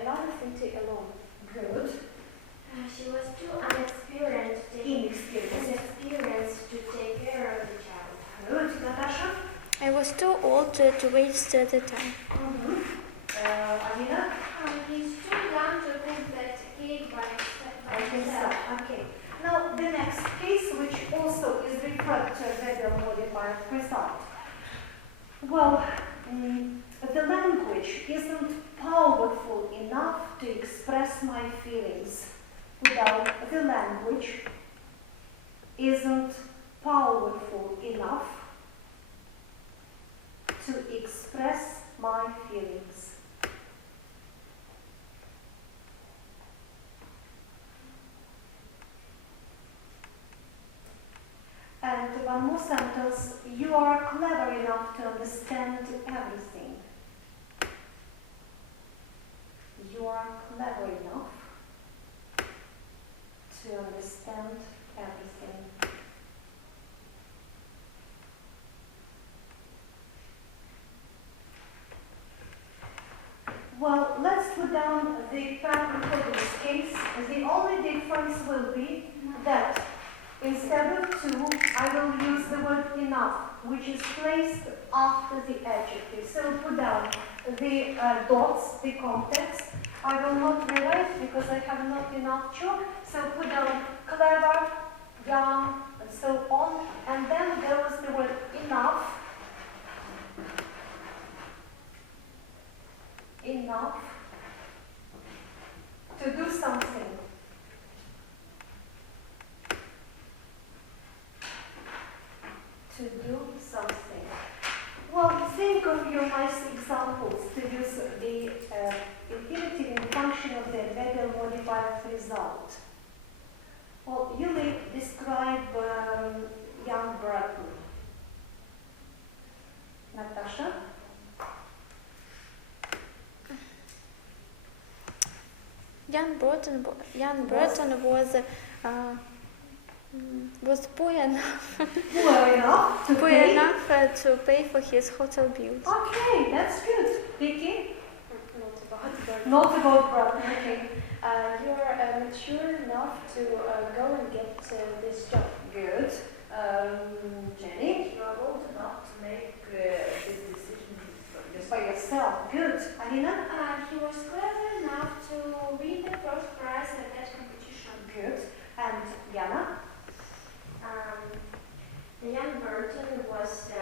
another city alone. Good. She was too inexperienced to take care of the child. Good. Natasha? I was too old to waste the time. Alina? He's too young to cook that cake by himself. Okay. Now the next case, which also is referred to as adverbial modifier of result. Well, the language isn't powerful enough enough to express my feelings without the language isn't powerful enough to express my feelings. And one more sentence, you are clever enough to understand everything. You are clever enough to understand everything. Well, let's put down the pattern for this case. The only difference will be that instead of to, I will use the word enough, which is placed after the adjective. So put down the dots, the context. I will not rewrite because I have not enough chalk. So put down clever, young, and so on. And then there was the word enough. Enough to do something. To do something. Well, think of your nice examples to use the infinitive in function of the embedded modifier result. Well, you may describe young Bradley. Natasha? Jan Burton was poor enough to pay for his hotel bills. Okay, that's good. Vicky? Not about Bert. Not about Bradley, okay. You're mature enough to go and get this job. Good. Jenny? You are old enough to make this decision Just by yourself. Good. Alina? He was clever enough to win the first prize at that competition. Good. And Jana? Jan Burton was I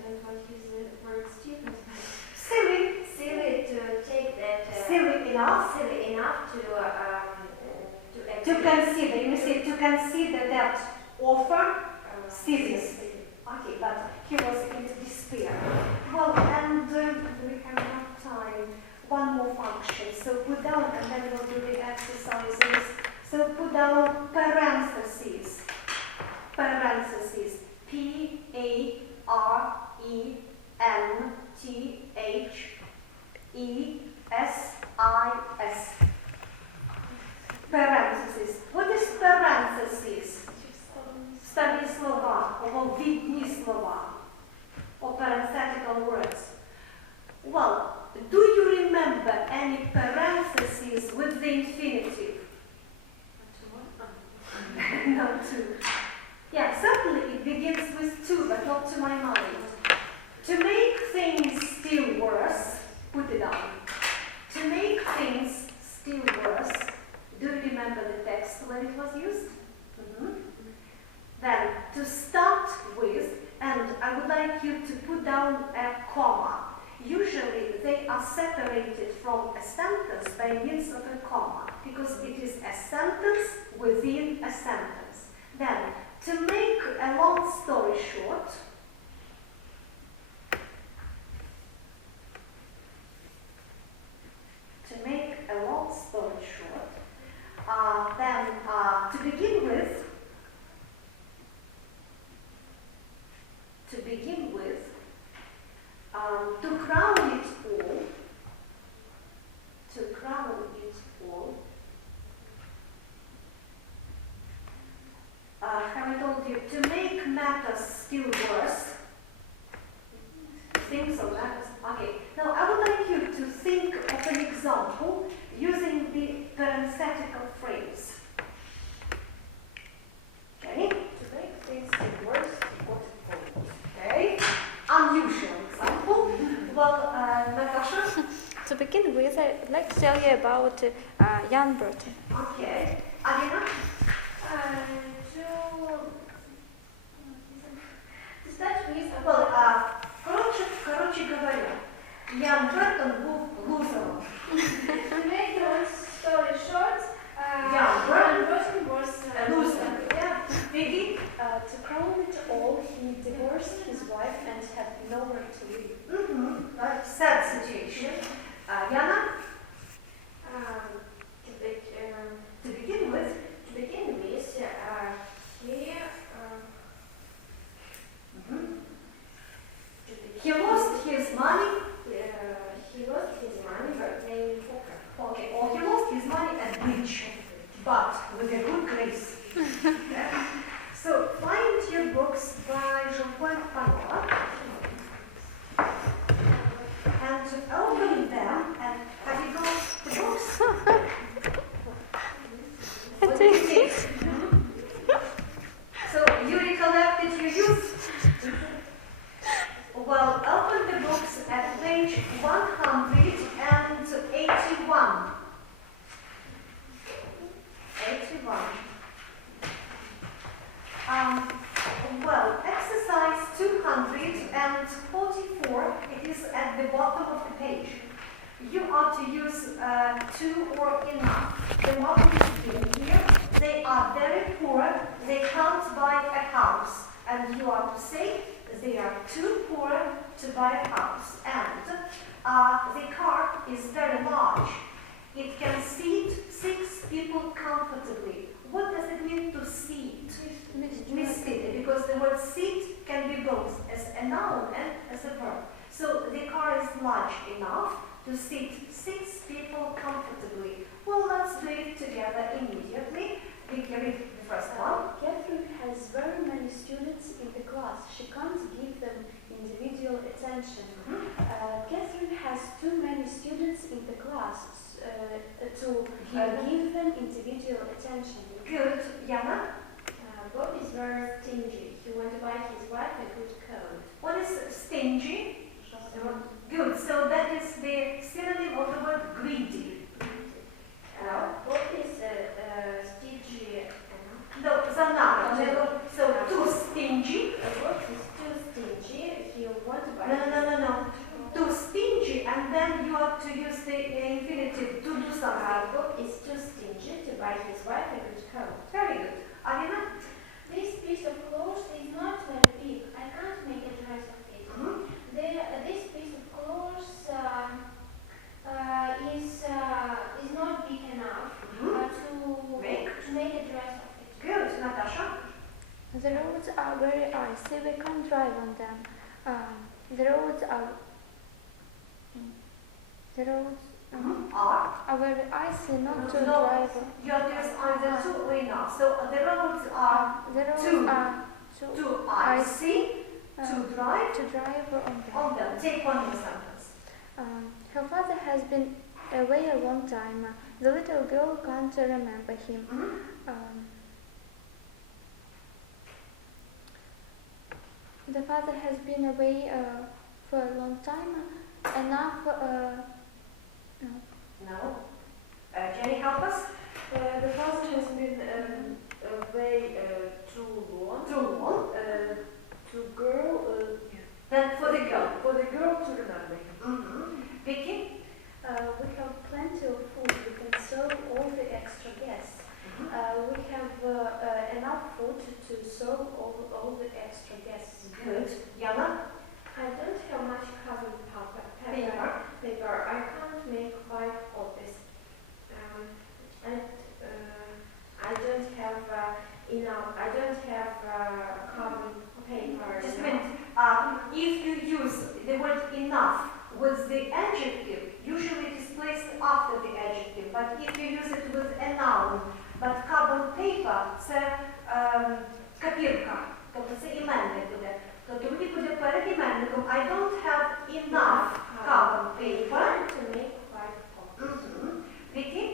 don't want to use the word stupid, but silly to take that. Silly enough? Silly enough To consider. You say to consider that offer serious. Okay, but he was in despair. Well, and we have enough time. One more function. So put down, and then we'll do the exercises. So put down parentheses. Parentheses. Parentheses. Parentheses. What is parentheses? Старі слова, або відні слова, or parenthetical words. Well, do you remember any parentheses with the infinitive? Not two. Yeah, certainly it begins with two, but not to my mind. To make things still worse, put it down. To make things still worse, do you remember the text when it was used? Then, to start with, and I would like you to put down a comma. Usually, they are separated from a sentence by means of a comma, because it is a sentence within a sentence. Then, to make a long story short, to begin with, to crown it all, have I told you, to make matters still worse, things or matters, okay. Now I would like you to think of an example using the parenthetical phrase. Okay? To make things worse, what it follows. Okay? Unusual example. Well, Natasha? To begin with, I'd like to tell you about Jan Burton. Okay. Alina? To start with, Well, короче говоря, Ян Бреттон був лузером. To make the long story short, Ян Бреттон Burton was a loser. Yeah. Vicky? To crown it all, he divorced his wife and had nowhere to live. Sad situation. Yana? To begin with, he lost his money. by playing poker. Okay, or he lost his money at bridge, but with a good grace. Yeah. So find your books by Jean-Paul Panola and open them and have you got the books? What do you think? So you recollected your youth? Well, open the books at page 181. 81. Well, exercise 244, it is at the bottom of the page. You are to use to or enough. The model is given here. They are very poor. They can't buy a house. And you are to say they are too poor to buy a house. And the car is very large. It can seat 6 people comfortably. What does it mean to seat? Misstated, because the word seat can be both as a noun and as a verb. So the car is large enough to seat 6 people comfortably. Well, let's do it together immediately. We can read the first one. Catherine has very many students in the class. She can't give them individual attention. Catherine has too many students in the class to give them individual attention. Good. Yana? Bob is very stingy. He wants to buy his wife a good coat. What is stingy? Good. So that is the synonym of the word greedy. Bob is stingy. No, zanaro. So too stingy. Bob is too stingy. He wants to buy. No. Too stingy, and then you have to use the infinitive to do something. Bob is too stingy to buy his wife a good coat. Very good. Alina? This piece of clothes is not very big. I can't make a dress of it. This piece of clothes is not big enough to make a dress of it. Good. Natasha? The roads are very icy, we can't drive on them. The roads are very icy, not to drive on. You have to use either too or enough. So the roads are too icy to drive on them. Take one more sentence. Her father has been away a long time. The little girl can't remember him. The father has been away for a long time. Enough. No. Can you help us? The father has been away too long. To girl. Then for the girl. For the girl to remember him. Vicky? We have plenty of food. We can serve all the extra guests. We have enough food to serve all the extra guests. Good. Yana? I don't have much carbon paper. I can't make 5 copies. I don't have enough. I don't have carbon paper. Just a minute. If you use the word enough with the adjective, usually it is placed after the adjective. But if you use it with a noun, but carbon paper, це копірка, тобто це іменник буде. Тобто мені буде перед іменником I don't have enough carbon paper to make 5 copies. Vicky?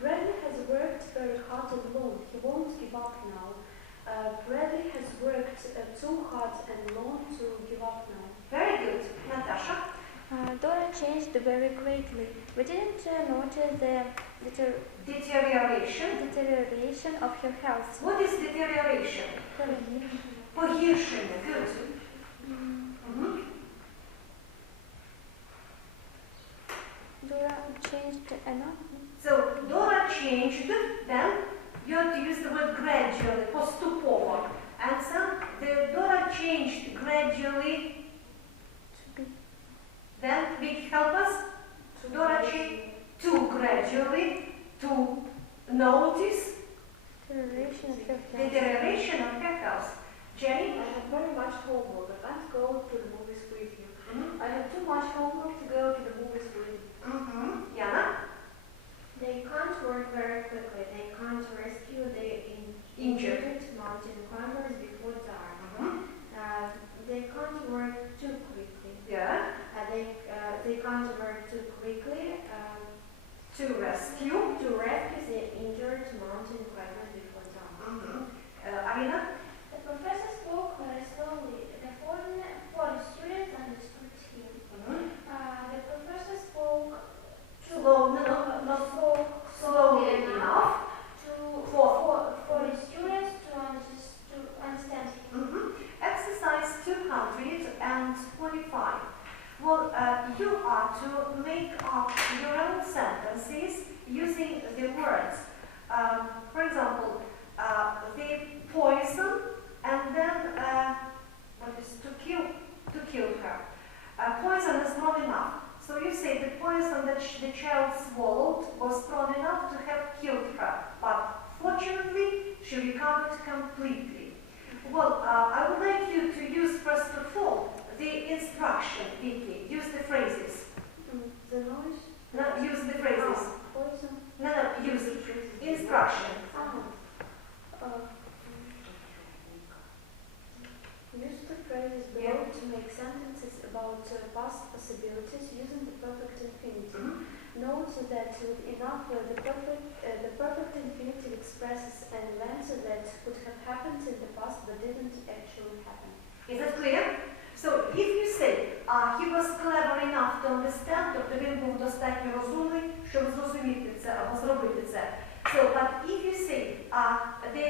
Bradley has worked very hard and long. He won't give up now. Bradley has worked too hard and long to give up now. Very good. Natasha? Dora changed very greatly. We didn't notice the deterioration of her health. What is deterioration? Погіршення. Good. I know. So Dora changed, then you have to use the word gradually, поступово. And so the Dora changed gradually. Then which help us? Dora changed to gradually, to notice Deterioration of her the deterioration of her health. Jenny? I have very much homework. I can't go to the movies with you. Mm-hmm. I have too much homework to go to the movies with you. Mm-hmm. Yana? They can't work very quickly. They can't rescue the injured mountain climbers before dark. Mm-hmm. They can't work too quickly. Yeah. They can't work too quickly To rescue. to rescue the injured mountain climbers before dark. Mm-hmm. Alina? The professor spoke very slowly. The foreign students understood him. Mm-hmm. The professor spoke Slowly enough. for foreign students to understand him. Mm-hmm. Exercise 225. Well, you are to make up your own sentences using the words. For example, the poison, and then what is to kill her. Poison is not enough. So you say the poison that the child swallowed was strong enough to have killed her, but fortunately she recovered completely. Well, I would like you to use first of all the instruction, Vicky. Use the phrases. The noise? No, use the phrases. Poison? No, use instruction. Use the phrases below to make sentences about past possibilities using the perfect infinitive. Mm-hmm. Note that with enough the perfect infinitive expresses an event that could have happened in the past but didn't actually happen. Is that clear? So if you say he was clever enough to understand, тобто він був достатньо розумний, щоб зрозуміти це або зробити це. So, but if you say the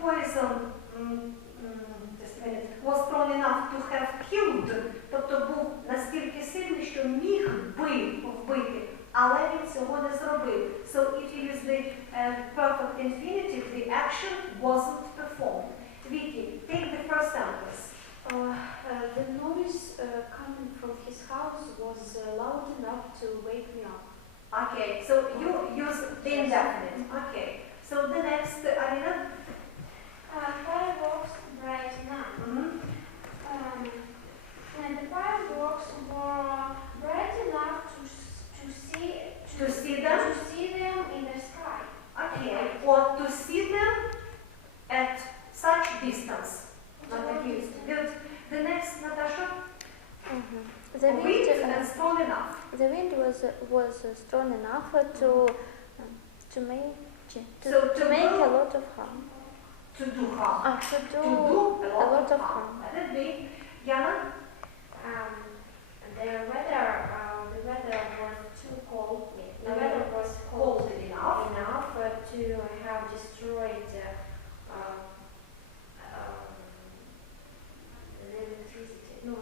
poison just a minute, was strong enough to have killed, тобто був настільки сильний, що міг би вбити, але він цього не зробив. So if you use the perfect infinitive, the action wasn't performed. Vicky, take the first sentence. The noise coming from his house was loud enough to wake me up. Okay, so you use the indefinite. Okay, so the next, Alina? Fireworks bright enough. Mm-hmm. And the fireworks were bright enough to see them in the sky. Okay, or to see them at such distance. Not accused. Good. The next, Natasha? The Wind wind, and strong enough. the wind was strong enough to make a lot of harm. To do harm. To do a lot of harm. Let me, Yana? The weather was too cold. The weather was cold enough to have destroyed the electricity. No,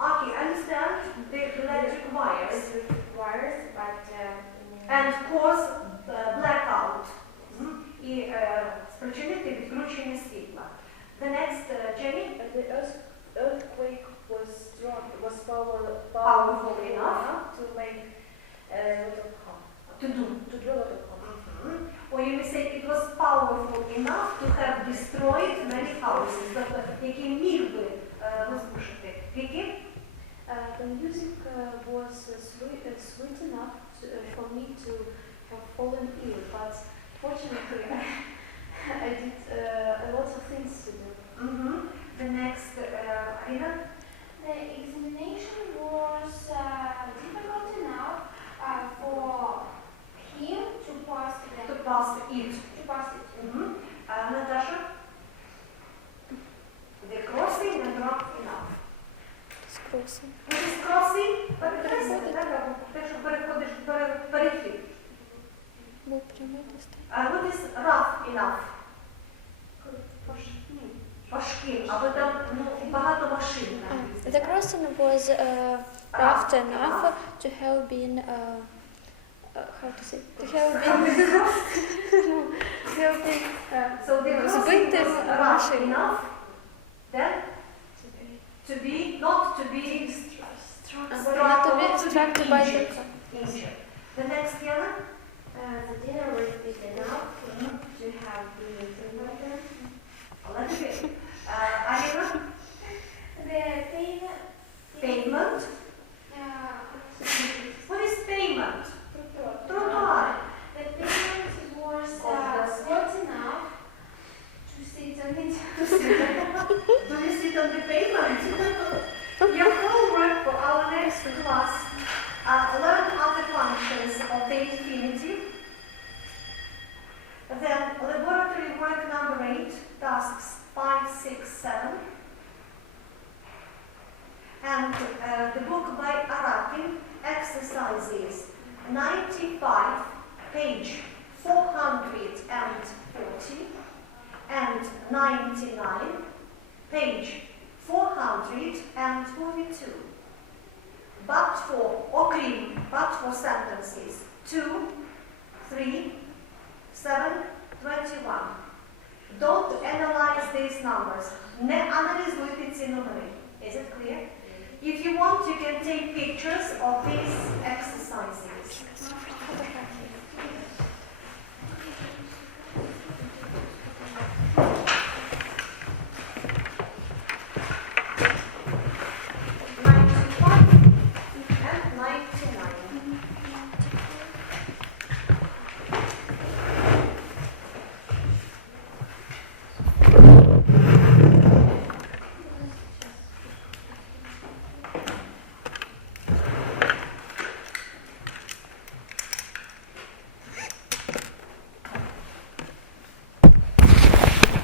Okay, understand the electric wires but and cause blackout. І спричинити відключення світла. The next, Jenny? The earthquake was strong, was Powerful enough to make a lot of harm. To do. To do a lot of harm. Or you may say it was powerful enough to have destroyed many houses, тобто який міг би розрушити. Vicky? The music was sweet enough for me to have fallen ill, but fortunately I did a lot of things to do. The next, Alina? The examination was difficult enough for him to pass To it. pass it. Natasha? The crossing and rough enough. Crossing. What is crossing? Перехрестити, так? Або те, що переходиш перехід. Був прямий достатньо. What is rough enough? Важким, або там багато машин. The crossing was rough enough to have been how to say, to have been, no, to have been So the crossing збитим was rough машиною. enough, then to be, not to be Not to be struck by the injured. Injured. The next, Diana? The dinner was big enough to have been eaten by them. A little bit. Alina? The payment. Pavement. What is pavement? Trottoir. The payment was hot enough to sit on it. Do you sit on the pavement? Your homework for our next class, learn other functions of the infinitive. Then laboratory work number 8, tasks 5, 6, 7. And the book by Arakin, exercises 95, page 440, and 99, page 442. But for sentences 2, 3, 7, 21. Don't analyze these numbers. Не аналізуйте ці номери. Is it clear? If you want, you can take pictures of these exercises.